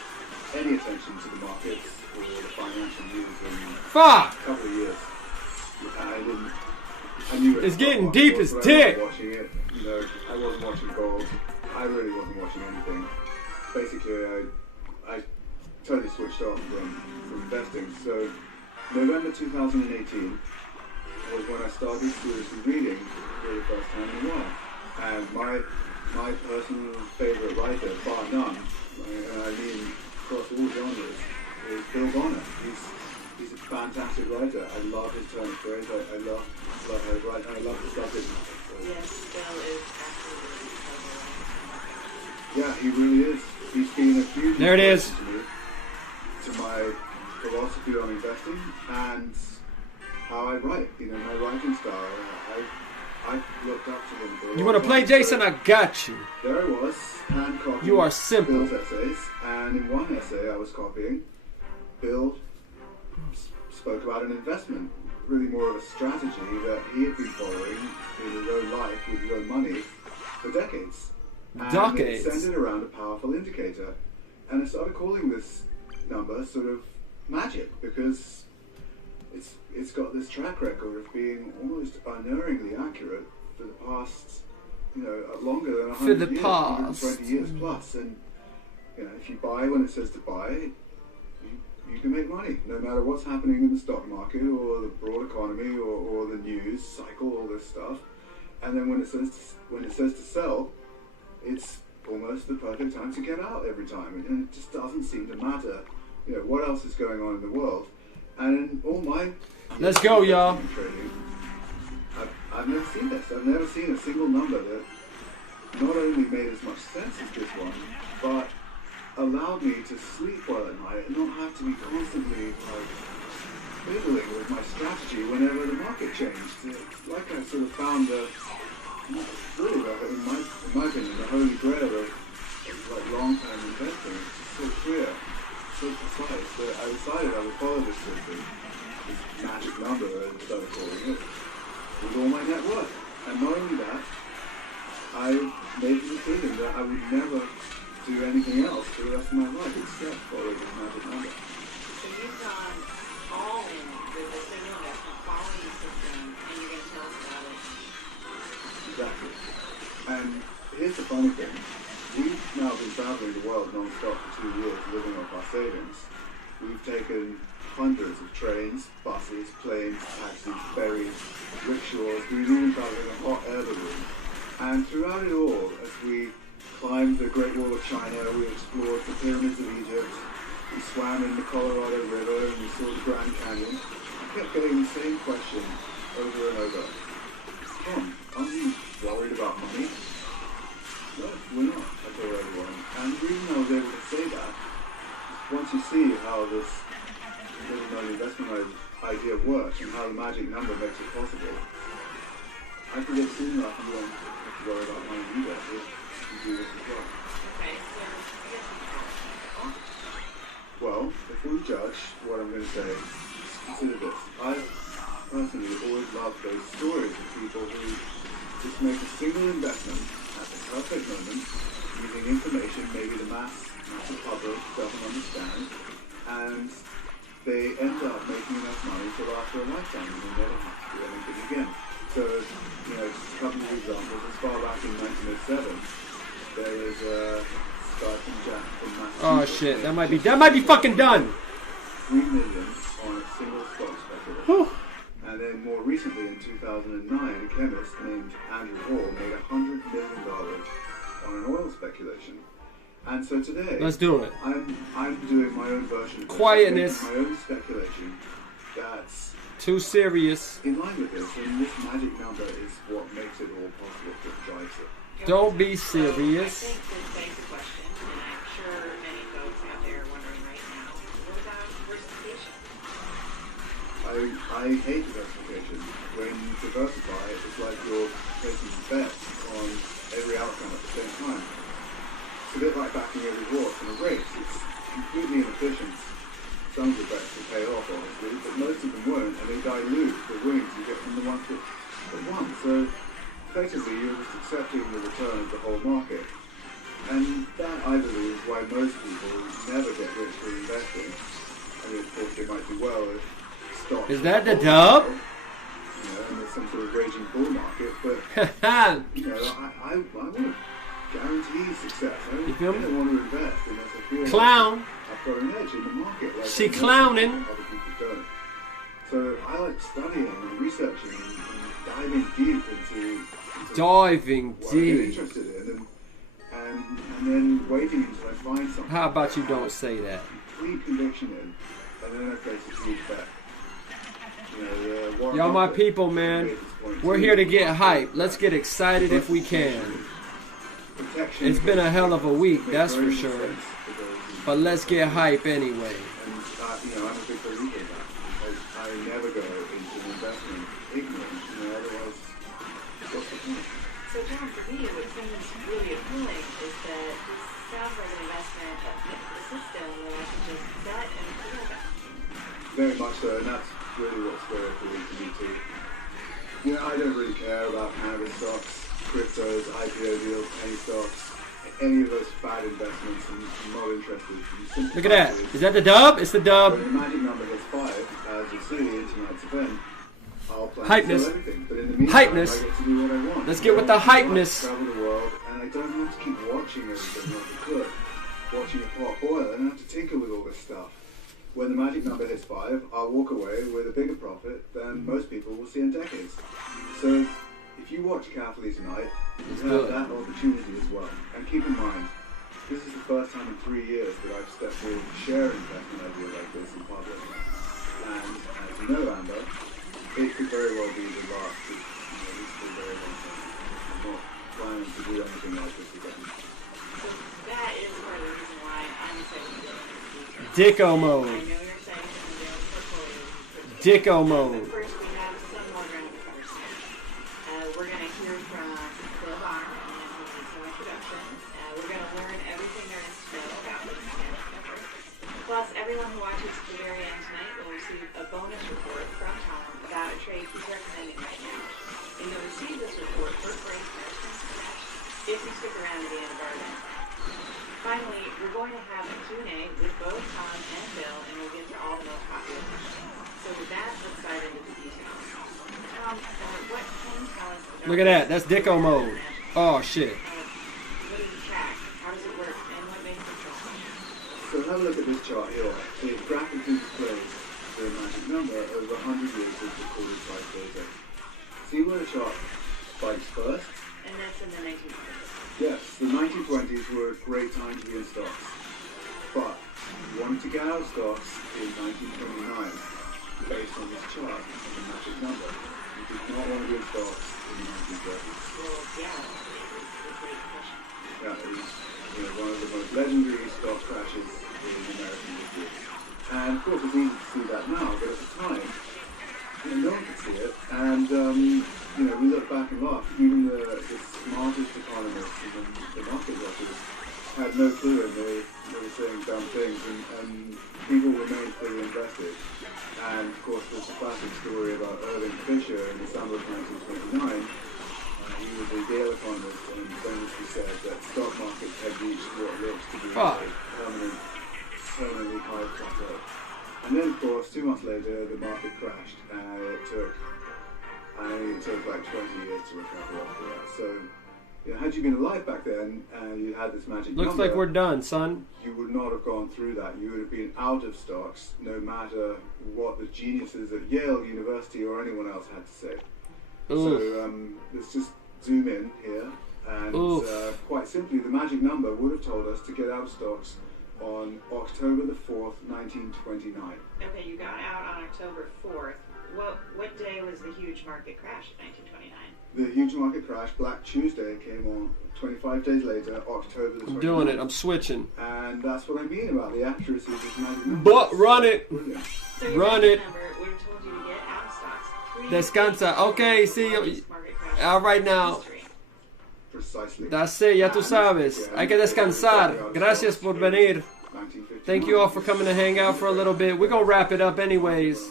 any attention to the markets or the financial news in a couple of years. I knew it's getting deep as dick. I wasn't watching it. I wasn't watching gold. I really wasn't watching anything. Basically, I totally switched off from investing. So November 2018 was when I started seriously reading for the first time in a while. And my personal favourite writer, bar none, and I mean across all genres, is Bill Bonner. He's a fantastic writer. I love his turn of phrase. I love how he writes. I love the subject matter. So. Yes, Bill is absolutely incredible. Yeah, he really is. He's been a huge there it is. To my philosophy on investing and how I write. My writing style. I looked up to him for a You want to play, Jason? I got you. There I was, hand copying You are simple. Bill's essays, and in one essay I was copying, Bill spoke about an investment, really more of a strategy that he had been following in his own life with his own money for decades. And it centered around a powerful indicator. And I started calling this number sort of magic because it's got this track record of being almost unerringly accurate for the past, longer than 100 years, 120 years plus. And if you buy when it says to buy, you can make money no matter what's happening in the stock market or the broad economy or the news cycle, all this stuff. And then when it says to sell, it's almost the perfect time to get out every time, and it just doesn't seem to matter, what else is going on in the world. And in all my let's go, y'all. Trading, I've never seen this. I've never seen a single number that not only made as much sense as this one, but allowed me to sleep well at night and not have to be constantly fiddling with my strategy whenever the market changed. It's like I sort of found really, in my opinion, the holy grail of long-term investing. It's just so clear, so precise that I decided I would follow this magic number, as I started calling it, with all my net worth. And not only that, I made the decision that I would never do anything else for the rest of my life except follow this magic number. So you've gone all in with the single investment, following the system, and you're going to tell us about it. Exactly. And here's the funny thing. We've now been traveling the world non-stop for 2 years, living off our savings. We've taken hundreds of trains, buses, planes, taxis, ferries, rickshaws. We've even traveled in a hot air balloon. And throughout it all, as we climbed the Great Wall of China, we explored the pyramids of Egypt, we swam in the Colorado River, and we saw the Grand Canyon, I kept getting the same question over and over. Tom, aren't you worried about money? No, we're not, I told everyone. And the reason I was able to say that, once you see how this little known investment idea works and how the magic number makes it possible, I can get soon enough and you won't have to worry about money either if you do this as well. Okay, so well, before you judge what I'm going to say, consider this. I personally always loved those stories of people who just make a single investment at the perfect moment, using information maybe the massive public doesn't understand, and they end up making enough money to last for a lifetime and they never have to do anything again. So, just a couple of examples. As far back in 1907, there was a guy from Massachusetts. Oh shit, that might be fucking done. $3 million on a single stock speculation. And then more recently, in 2009, a chemist named Andrew Hall made $100 million on an oil speculation. And so today, let's do it. I'm doing my own version of Quietness. my own speculation that's Too serious. in line with this, and this magic number is what makes it all possible, what drives it. Don't be So I serious. think this begs the question, and I'm sure many folks out there are wondering right now, what about diversification? I hate diversification. When you diversify, it's like you're placing bets on every outcome at the same time. It's a bit like backing every horse in a race. It's completely inefficient. Some of the bets will pay off, obviously, but most of them won't, and they dilute the winnings you get from the ones that won. So effectively, you're just accepting the return of the whole market. And that, I believe, is why most people never get rich through investing. I mean, of course, they might do well if stocks... Is that the dub? You know, and there's some sort of raging bull market, but, you know, I want to guarantee success. I don't want to invest unless I feel Clown. like I've got an edge in the market. Like She I know clowning. Other people don't. So I like studying and researching and diving deep into Diving what I get deep. interested in, and then waiting until I find something. How about you that I don't have say that? complete conviction in, and then I place a huge bet. You know, Warren Y'all my Buffett people, man. made this point We're too. here to get hype. Let's get excited if we can. Protection It's been a hell of a week, makes that's very for good sure. sense for those who- But let's get hype anyway. And you know, I'm a big believer in that. I never go into an investment ignorant. You know, otherwise, what's the point? So John, for me, what seems really appealing is that this sounds like an investment in the system that I can just bet and forget about. Very much so, and that's really what's very appealing to me too. You know, I don't really care about cannabis stocks, cryptos, IPO deals, penny stocks, any of those fad investments. I'm not interested. You simply Look at that. have to- Is that the dub? It's the When dub. the magic number hits 5, as you see in tonight's event, I'll plan Hypeness. to sell everything. But in the meantime, Hypeness. I get to do what I want. Let's get with the hypeness. Travel the world, and I don't have to keep watching everything like I could. Watching a pot boil, I don't have to tinker with all this stuff. When the magic number hits 5, I'll walk away with a bigger profit than most people will see in decades. So, if you watch carefully tonight, It's you have good. that opportunity as well. And keep in mind, this is the first time in 3 years that I've stepped forward to share an investment idea like this in public. And as you know, Amber, it could very well be the last of, at least for a very long time. I'm not planning to do anything like this again. So that is part of the reason why I'm excited to go into the future. Dicko I mode. know you're excited to unveil portfolios. Dicko But mode. first, we have some more ground to cover tonight. We're going to hear from Bill Bonner and his Select Productions. We're going to learn everything there is to know about the Hispanic network. Plus, everyone who watches to the very end tonight will receive a bonus report from Tom about a trade he's recommending right now. And you'll receive this report for free if you stick around to the end of our event. Finally, we're going to have a Q&A with both Tom and Bill, and we'll get to all the most popular questions. So with that, let's dive into the details. Tom, what can you tell us about Look at that. That's Dicko mode. Oh, shit. what do you track? How does it work? And what makes it so special? So have a look at this chart here. It graphically displays the magic number over 100 years of recorded price data. See where the chart spikes first? And that's in the 1900s. Yes, the 1920s were a great time to be in stocks. But you wanted to get out of stocks in 1929 based on this chart and the magic number. You did not want to be in stocks in the 1930s. Well, yeah, it's a great question. Yeah, it was one of the most legendary stock crashes in American history. And of course it's easy to see that now, but at the time, no one could see it. And we look back and laugh. Even the smartest economists, even the market watchers, had no clue, and they were saying dumb things, and people remained fully invested. And of course there's a classic story about Irving Fisher in the summer of 1929. He was a Yale economist and famously said that stock markets had reached what looks to be a permanently high plateau. And then, of course, 2 months later, the market crashed, and it took like 20 years to recover after that. So, had you been alive back then, and you had this magic Looks number, like we're done, son. you would not have gone through that. You would have been out of stocks, no matter what the geniuses at Yale University or anyone else had to say. Oof. So let's just zoom in here, and quite simply, the magic number would have told us to get out of stocks on October the 4th, 1929. Okay, you got out on October 4th. What day was the huge market crash of 1929? The huge market crash, Black Tuesday, came on 25 days later, October the 29th. I'm doing it. I'm switching. And that's what I mean about the accuracy of this magic number. But run it. Brilliant. So your Run magic it. number would have told you to get out of stocks. Descansa. Okay, see you. All right now. Precisely. That's it, ya tú sabes. Hay que descansar. Gracias por venir. Thank you all for coming to hang out for a little bit. We're going to wrap it up anyways.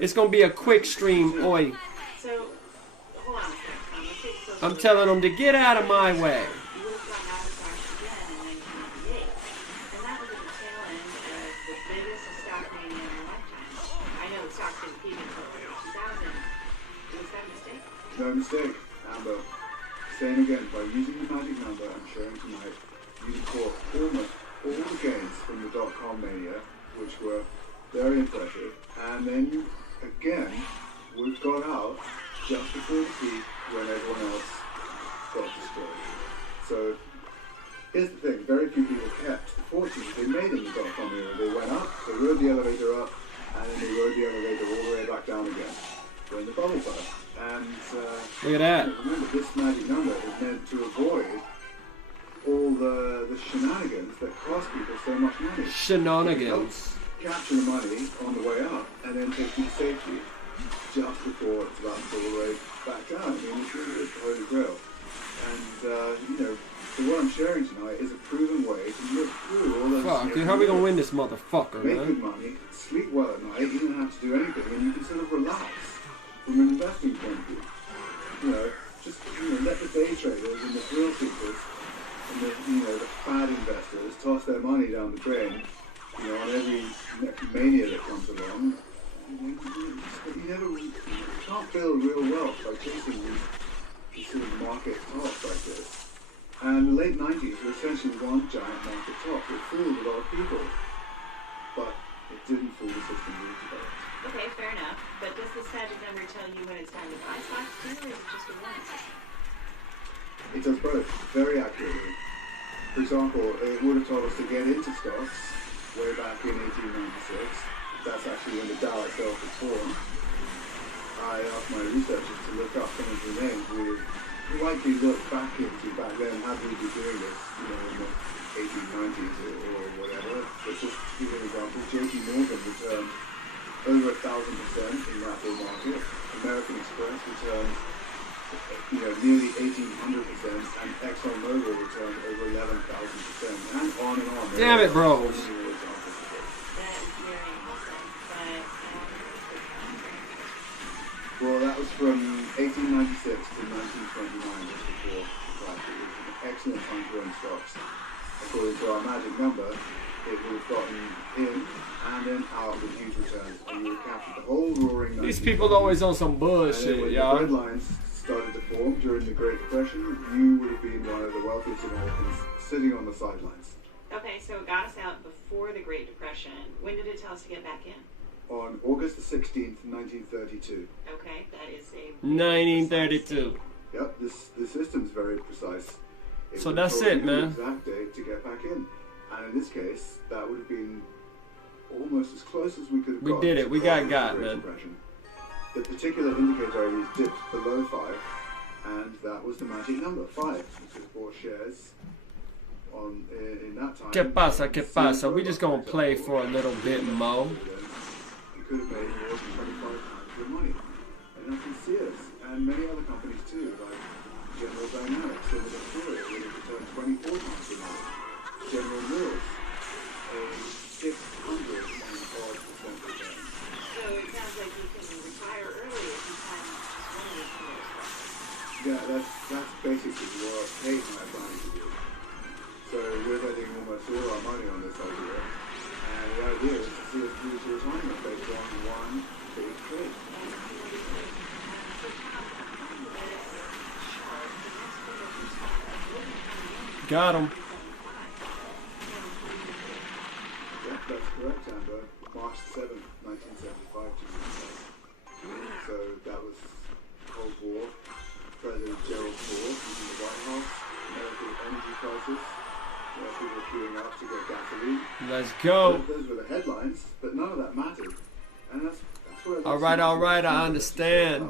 It's going to be a quick stream, oi. So, hold on a second. Let's take social I'm telling them to get out of my way. You would have gotten out of stocks again in 1998. And that was at the tail end of the biggest stock mania in our lifetimes. I know the stocks didn't peak until 2000. Was that a mistake? No mistake, Amber. Saying again, by using the magic number I'm showing tonight, you caught almost all the gains from the dot-com mania, which were very impressive, and then you, again, we've got out just before the peak when everyone else got destroyed. So, here's the thing, very few people kept the fortunes they made in the dot-com era. They went up, they rode the elevator up, and then they rode the elevator all the way back down again when the bubble burst. And Look at that. remember, this magic number is meant to avoid all the shenanigans that cost people so much money. Shenanigans. Capture the money on the way up and then take you to safety just before it's about to fall all the way back down. I mean, it's really the holy grail. And, you know, so what I'm sharing tonight is a proven way to look through all those... Fuck, dude, how are we going to win this motherfucker, Make man? good money, sleep well at night, you don't have to do anything, and you can sort of relax from an investing point of view. You know, just, let the day traders and the thrill seekers and the fad investors toss their money down the drain, on every mania that comes along. You can't build real wealth by chasing these sort of market tops like this. And the late 90s were essentially one giant market top. It fooled a lot of people, but it didn't fool the system we've developed. Okay, fair enough. But does this magic number tell you when it's time to buy stocks too, or is it just a warning system? It does both, very accurately. For example, it would have told us to get into stocks way back in 1896. That's actually when the Dow itself was formed. I asked my researchers to look up some of the names we would likely look back into back then, had we been doing this, in the 1890s or whatever. But just to give you an example, JP Morgan returned over 1,000% in that bull market. American Express returned nearly 1,800%, and ExxonMobil returned over 11,000%, and on and on. Damn it, bros. That is very awesome, but Well, that was from 1896 to 1929, just before the crash. It was an excellent time to own stocks. According to our magic number, it would have gotten in and then out with huge returns, and you would have captured the whole roaring 90s. These people always on some And then bullshit, when the y'all. red lines started to form during the Great Depression, you would have been one of the wealthiest Americans sitting on the sidelines. okay, so it got us out before the Great Depression. When did it tell us to get back in? On August the 16th, 1932. Okay, that is a 1932. Yep, the system's very precise. So would that's have told it, you the man. exact date to get back in. And in this case, that would have been almost as close as we could have We got did it. to We causing got the Great man. Depression. The particular indicator I used dipped below 5, and that was the magic number, 5. You could have bought shares in that time. ¿Qué pasa? ¿Qué pasa? We just gonna play for a little bit more. You could have made more than 25 times your money. And I can see us, and many other companies too, like General Dynamics, similar story, would have returned 24 times your money. General Mills, a 600 and odd percent return. So it sounds like you can retire early if you time one of these stocks. Yeah, that's basically what Kate and I planning to do. So we're betting almost all our money on this idea, and the idea is to see us through to retirement based on one big trade. Got him. Yeah, that's correct, Amber. March 7th, 1975 to be precise. So that was Cold War, President Gerald Ford using the White House, American energy crisis, where people were queuing up to get gasoline. Let's go. Those were the headlines, but none of that mattered. And that's where All right, I understand.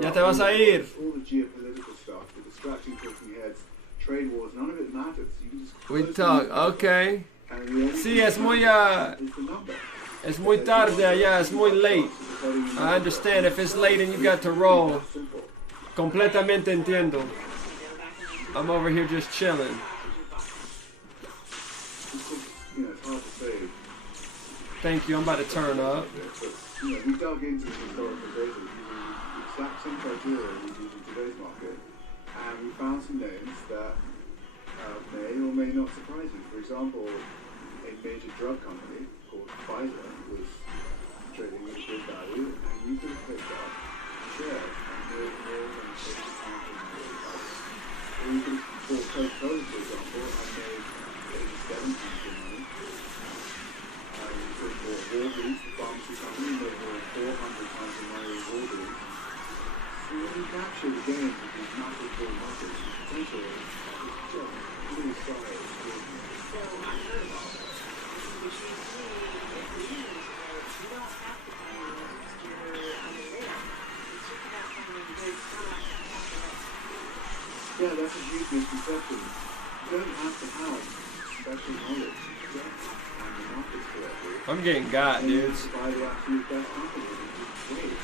Ya te vas a ir. All the geopolitical stuff, the distracting talking heads, trade wars, none of it matters. You can just We close talk, the news, okay. and the only Sí, thing es that muy, matters is the number. Es muy tarde allá, es muy late. I understand if it's late and you got to roll. Completamente entiendo. I'm over here just chilling. It's hard to say. Thank you, I'm about to turn up. We dug into the historical data using the exact same criteria we use in today's market, and we found some names that may or may not surprise you. For example, a major drug company called Pfizer was trading at good value, and you could have picked up shares and more than 50 pounds in the price. Or you could have bought Coca-Cola, for example, and made 87 pounds in money. For Walgreens, the pharmacy company, made more than 400 times the money of Walgreens. So when you capture the gains of these massive bull markets, the potential is just really solid. So I heard about that, which means to me, if the news is you don't have to find the news, you're on the radar. It's just about finding good stocks to talk about. Yeah, that's a huge misconception. You don't have to have special knowledge. You just have to time the markets correctly. I'm getting got, dudes. Buy the absolute best company and just wait.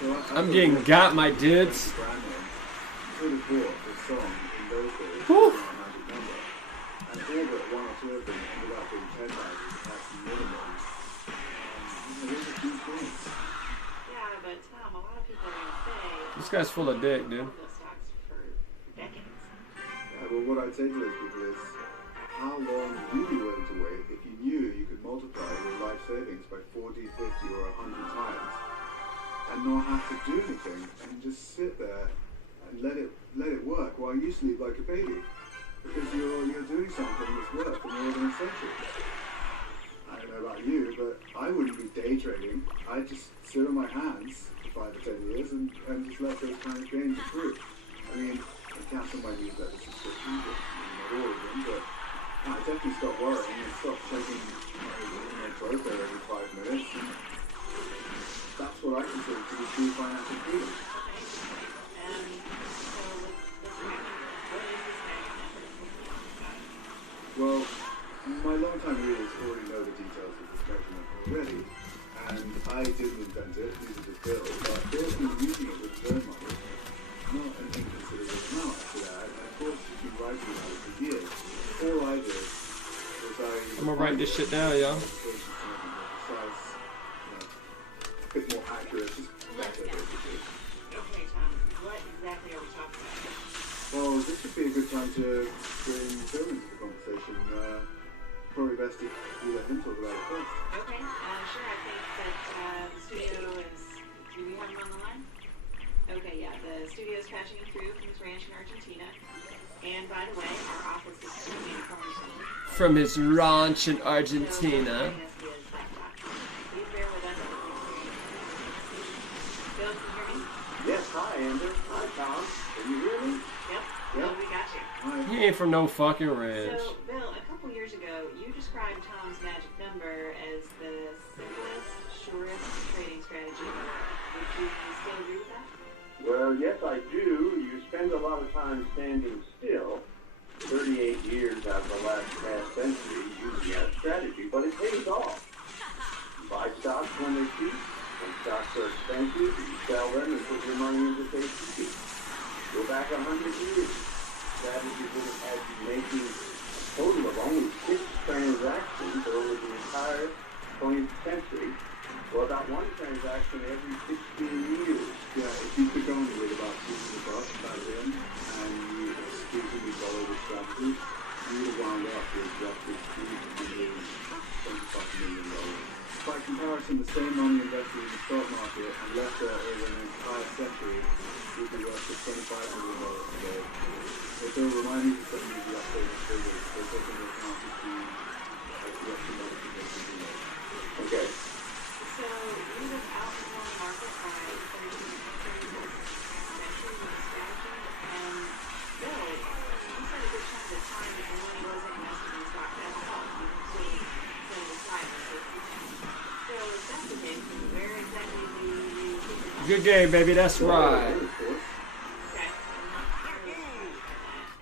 So I'm getting got, my dudes. Brand name could have bought this song in those days. Whew. Magic number. And all but one or two of them ended up being 10 houses and that's minimum. Those are huge things. Yeah, but Tom, a lot of people are going to say This guy's full of dick, dude. those stocks for decades. Yeah, well, what I'd say to those people is, how long would you be willing to wait if you knew you could multiply your life savings by 40, 50, or 100 times and not have to do anything and just sit there and let it work while you sleep like a baby? Because you're doing something that's worth for more than a century. I don't know about you, but I wouldn't be day trading. I'd just sit on my hands for 5 or 10 years and just let those kind of gains accrue. I mean, I cancel my newsletter subscriptions, but not all of them, but I definitely stopped worrying and stopped checking my broker every 5 minutes. And that's what I consider to be true financial freedom. And so let's what is this magic number? Well, my longtime readers already know the details of this measurement already, and I didn't invent it, neither did Bill, but Bill's been using it with his own money. Not an inconsiderate amount, I should add, and of course he's been writing about it for years. All I did was I'm gonna write this shit down, y'all. Precise, a bit more accurate, just better, basically. Okay, Tom, what exactly are we talking about? Well, this would be a good time to bring Bill into the conversation. Probably best if we let him talk about it first. Okay, sure. I think that the studio is. Do we have him on the line? Okay, yeah. The studio is patching him through from his ranch in Argentina. And by the way, our office is currently in quarantine. From his ranch in Argentina. So, please bear with us. Bill, can you hear me? Yes, hi, Andrew. Hi, Tom. Can you hear me? Yep. Bill, we got you. He ain't from no fucking ranch. So, Bill, a couple years ago, you described Tom's magic number as the simplest, surest trading strategy in the world. Would you still agree with that? Well, yes, I do. You spend a lot of time standing still. 38 years out of the last half century using that strategy, but it pays off. You buy stocks when they're cheap. When stocks are expensive, you sell them and put your money into safety. Go back 100 years. Strategy would have had you making a total of only 6 transactions over the entire 20th century, or about 1 transaction every 16 years. Yeah, if you could go on with about $200 back then, and you exclusively follow the strategy, you would have wound up with roughly $325 million. By comparison, the same money invested in the stock market and left there over an entire century would be worth $2,500 a day. So Bill, remind me to send you the updated figures. They're taking into account the extra modifications we made. Okay. So, you have outperformed the market by 30 century with a strategy, and Bill, you said a good chunk of the time that your money wasn't invested in stock at all. So, good game, baby. That's right. Of course. Okay.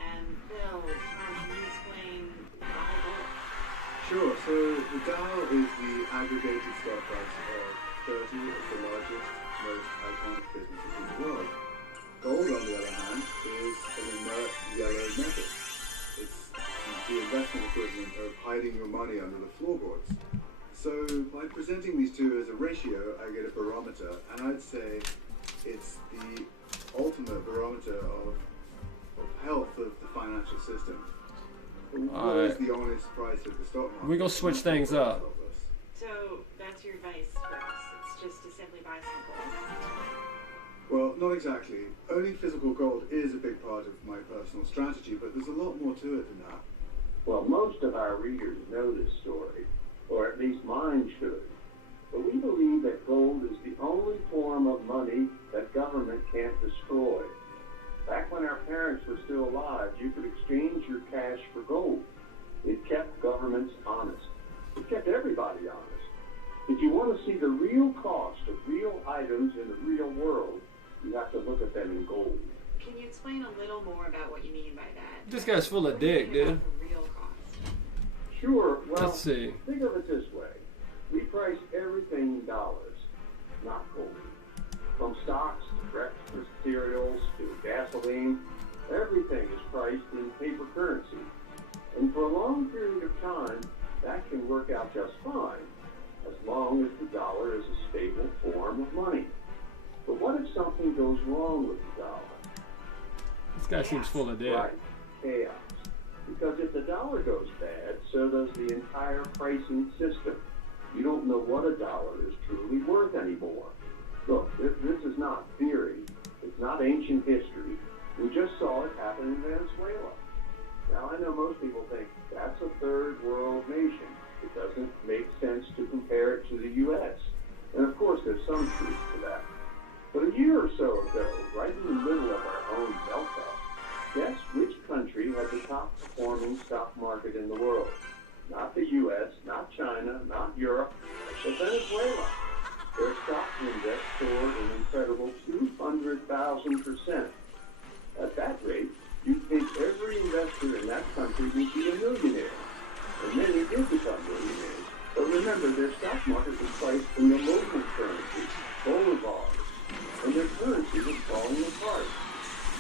And Bill, can you explain how it works? Sure. So the Dow is the aggregated stock price of 30 of the largest, most iconic businesses in the world. Gold, on the other hand, is an inert yellow metal. It's the investment equivalent of hiding your money under the floorboards. So by presenting these two as a ratio, I get a barometer, and I'd say it's the ultimate barometer of health of the financial system. What is the honest price of the stock market? We're gonna switch things up. So that's your advice for us. It's just to simply buy some gold. Well, not exactly. Owning physical gold is a big part of my personal strategy, but there's a lot more to it than that. Well, most of our readers know this story, or at least mine should. But we believe that gold is the only form of money that government can't destroy. Back when our parents were still alive, you could exchange your cash for gold. It kept governments honest. It kept everybody honest. If you want to see the real cost of real items in the real world, you have to look at them in gold. Can you explain a little more about what you mean by that? This guy's full of dick, dude. The real cost. Sure, well, Let's see. think of it this way. We price everything in dollars, not gold. From stocks to breakfast cereals to gasoline, everything is priced in paper currency. And for a long period of time, that can work out just fine, as long as the dollar is a stable form of money. But what if something goes wrong with the dollar? This guy seems full of dick. Right, chaos. Because if the dollar goes bad, so does the entire pricing system. You don't know what a dollar is truly worth anymore. Look, this is not theory. It's not ancient history. We just saw it happen in Venezuela. Now, I know most people think that's a third world nation. It doesn't make sense to compare it to the U.S. And of course, there's some truth to that. But a year or so ago, right in the middle of our own meltdown, guess which country had the top performing stock market in the world? Not the U.S., not China, not Europe, but Venezuela. Their stock index soared an incredible 200,000%. At that rate, you'd think every investor in that country would be a millionaire. And many did become millionaires. But remember, their stock market was priced in the local currency, bolivars, and their currency was falling apart.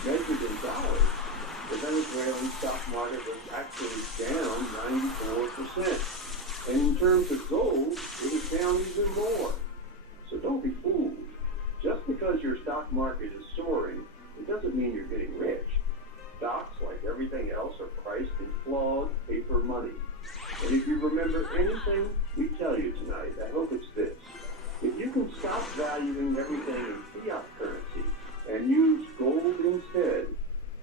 Measured in dollars, the Venezuelan stock market was actually down 94%. And in terms of gold, it was down even more. So don't be fooled. Just because your stock market is soaring, it doesn't mean you're getting rich. Stocks, like everything else, are priced in flawed paper money. And if you remember anything we tell you tonight, I hope it's this. If you can stop valuing everything in fiat currency and use gold instead,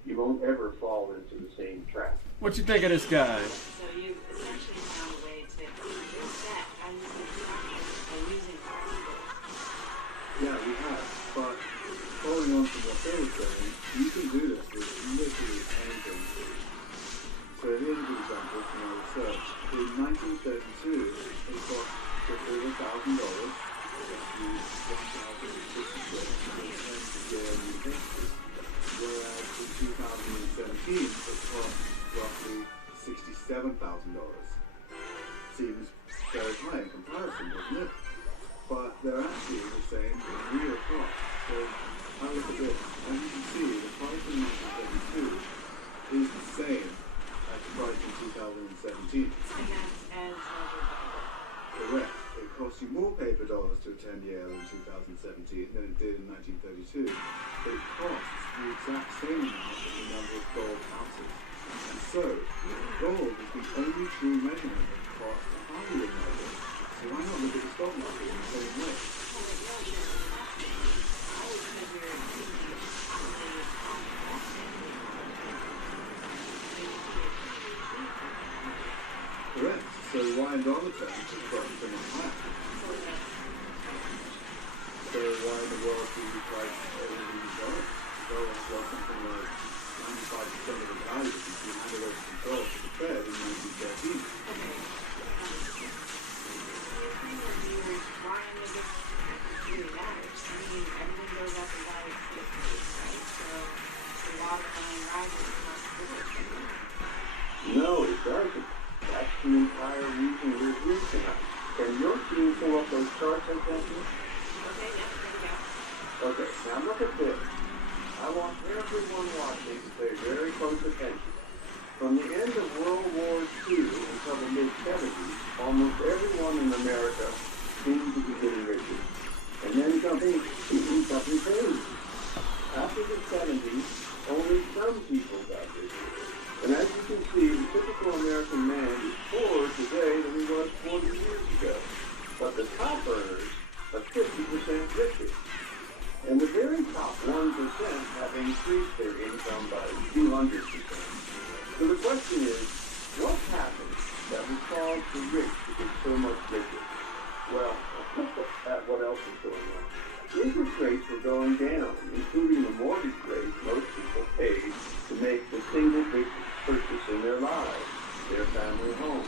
you won't ever fall into the same trap. What you think of this guy? So you essentially found a way to reduce that by using gold. Yeah, we have. But following on from what Phil was saying, you can do this with literally anything. So here's a good example from our research. In 1932, it cost just over $1,000. Whereas in 2017, it cost roughly $67,000. Seems very high in comparison, doesn't it? But they're actually the same in real cost. So have a look at this. As you can see, the price in 1932 is the same as the price in 2017. Correct. It costs you more paper dollars to attend Yale in 2017 than it did in 1932, but it costs the exact same amount as the number of gold ounces. And so, gold is the only true measurement of cost to value in measure. So why not look at the stock market in the same way? Correct. So why in dollar terms is gotten so much higher? So why in the world do we price everything in dollars? Gold has lost something like 95% of the value since we handed over control to the Fed in 1913. look at this. I want everyone watching to pay very close attention. From the end of World War II until the mid-70s, almost everyone in America seemed to be getting richer. And then something changed. After the 70s, only some people got richer. And as you can see, the typical American man is poorer today than he was 40 years ago. But the top earners are 50% richer. And the very top 1% have increased their income by 200%. So the question is, what happened that would cause the rich to get so much richer? Well, at what else is going on? Interest rates were going down, including the mortgage rate most people paid to make the single biggest purchase in their lives, their family home.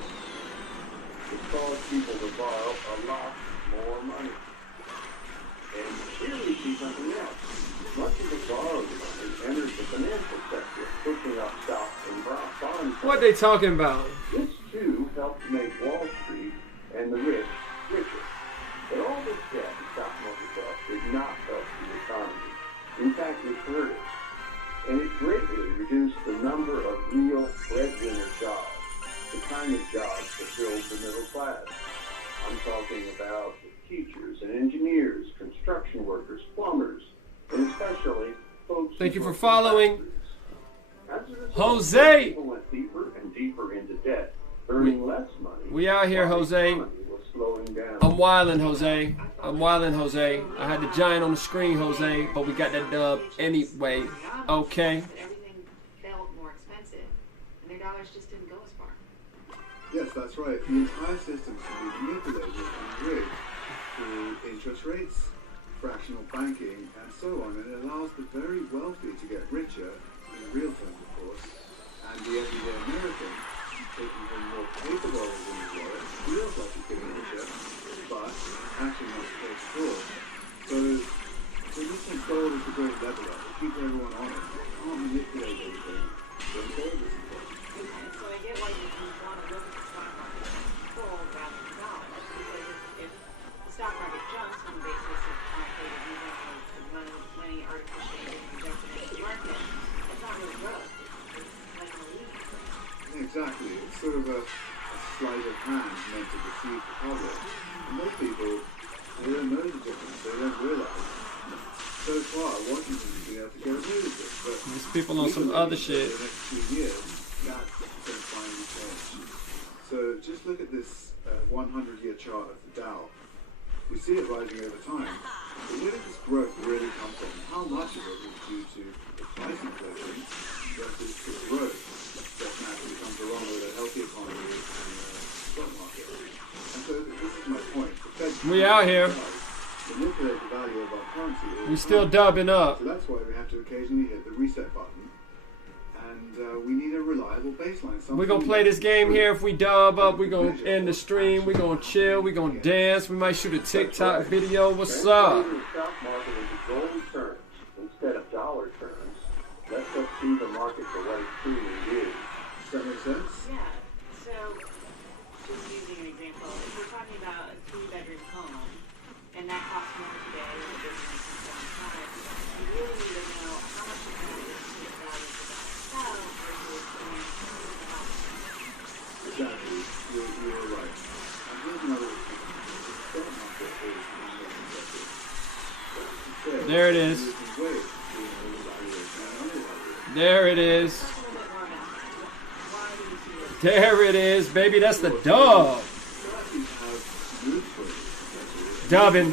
It caused people to borrow a lot more money. And here we see something else. Much of the borrowed money enters the financial sector, pushing up stocks and bonds. What they talking about? This, too, helped make Wall Street and the rich richer. But all this debt and stock market wealth did not help the economy. In fact, it hurt it. And it greatly reduced the number of real breadwinner jobs, the kind of jobs that build the middle class. I'm talking about teachers and engineers, construction workers, plumbers, and especially folks. Thank you for following. As a result, Jose. People went deeper and deeper into debt, earning less money. We out here, while the Jose. economy was slowing down. I'm wildin', Jose. I'm wildin', Jose. I had the giant on the screen, Jose, but we got that dub anyway. Okay. Everything felt more expensive, and their dollars just didn't go as far. Yes, that's right. The entire system can be manipulated and rigged through interest rates, fractional banking, and so on, and it allows the very wealthy to get richer, in real terms, of course, and the everyday American, taking home more paper dollars in his wallet, feels like he's getting richer, but actually not paid for. So this is gold is the great leveler. To keep everyone honest, you can't manipulate everything. So gold is important. And so I get why you want to look at the stock market full rather than dollars, because if the stock market jumps on the basis of money artificially injected into the market, it's not really growth. It's like a lead. Exactly. It's sort of a sleight of hand meant to deceive the public. And most people, they don't know the difference. They don't realize. So far, Washington's been able to get away with it. But These people on some other shit. For the next 2 years, that's going to finally change. So just look at this 100-year chart of the Dow. We see it rising over time. But where did this growth really come from? How much of it is due to the price inflation versus the growth that naturally comes along with a healthy economy and stock market? And so this is my point. The Fed We out here. manipulate the value of our currency. We still dubbing up. So that's why we have to occasionally hit the reset button. And we need a reliable baseline. We're gonna play this game here. If we dub up, we're gonna end the stream. We're gonna chill. We're gonna dance. We might shoot a TikTok video. What's up? Translating the stock market into gold terms instead of dollar terms lets us see the market for what it truly is. Does that make sense? Yeah. So, just using an example, if we're talking about a 3-bedroom home, and that costs more today than it did in 1975, you really need to know how much it's going to be to the value of the sell versus the Exactly. You're right. And here's another thing. The stock market is manipulative. There it is. There it is. There it is, baby. That's the dub. Dubbing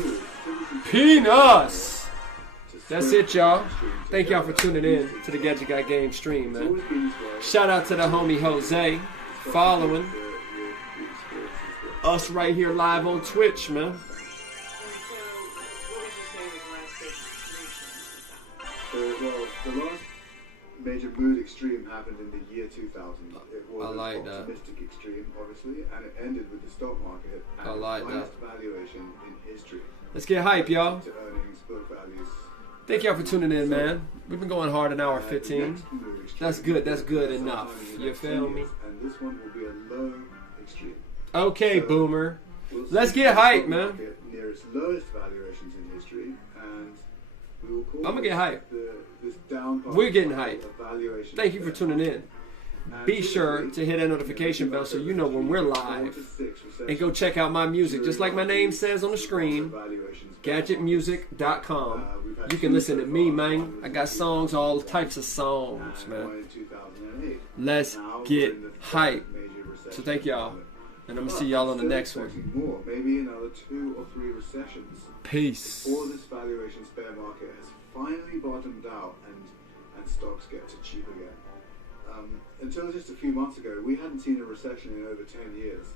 peanuts. That's it, y'all. Thank y'all for tuning in to the Gadget Got Game stream, man. Shout out to the homie Jose following us right here live on Twitch, man. Well, the last major mood extreme happened in the year 2000. It was I like an that. optimistic extreme, obviously, and it ended with the stock market I and like the that. highest valuation in history. Let's get hype, y'all. To earnings, book values. Thank y'all for tuning in, man. We've been going hard an hour The 15. next mood extreme That's good. That's good is enough. sometime in the You next feel 10 me? years, And this one will be a low extreme. Okay, So, boomer. we'll Let's see get the hype, stock man. market near its lowest valuations in history, and We will call I'm gonna get hyped. this down part We're getting of hyped. evaluation Thank you for fair. tuning in. Be sure to hit that notification bell so you know when we're live. And go check out my music, just like my name says on the screen, GadjetMusic.com. You can listen to me, man. I got songs, all types of songs, man. Let's get hype. So thank y'all. And I'm going to see y'all on the next one. More, maybe another 2 or 3 recessions. Peace. Before this valuation bear market has finally bottomed out and stocks get to cheap again. Until just a few months ago, we hadn't seen a recession in over 10 years.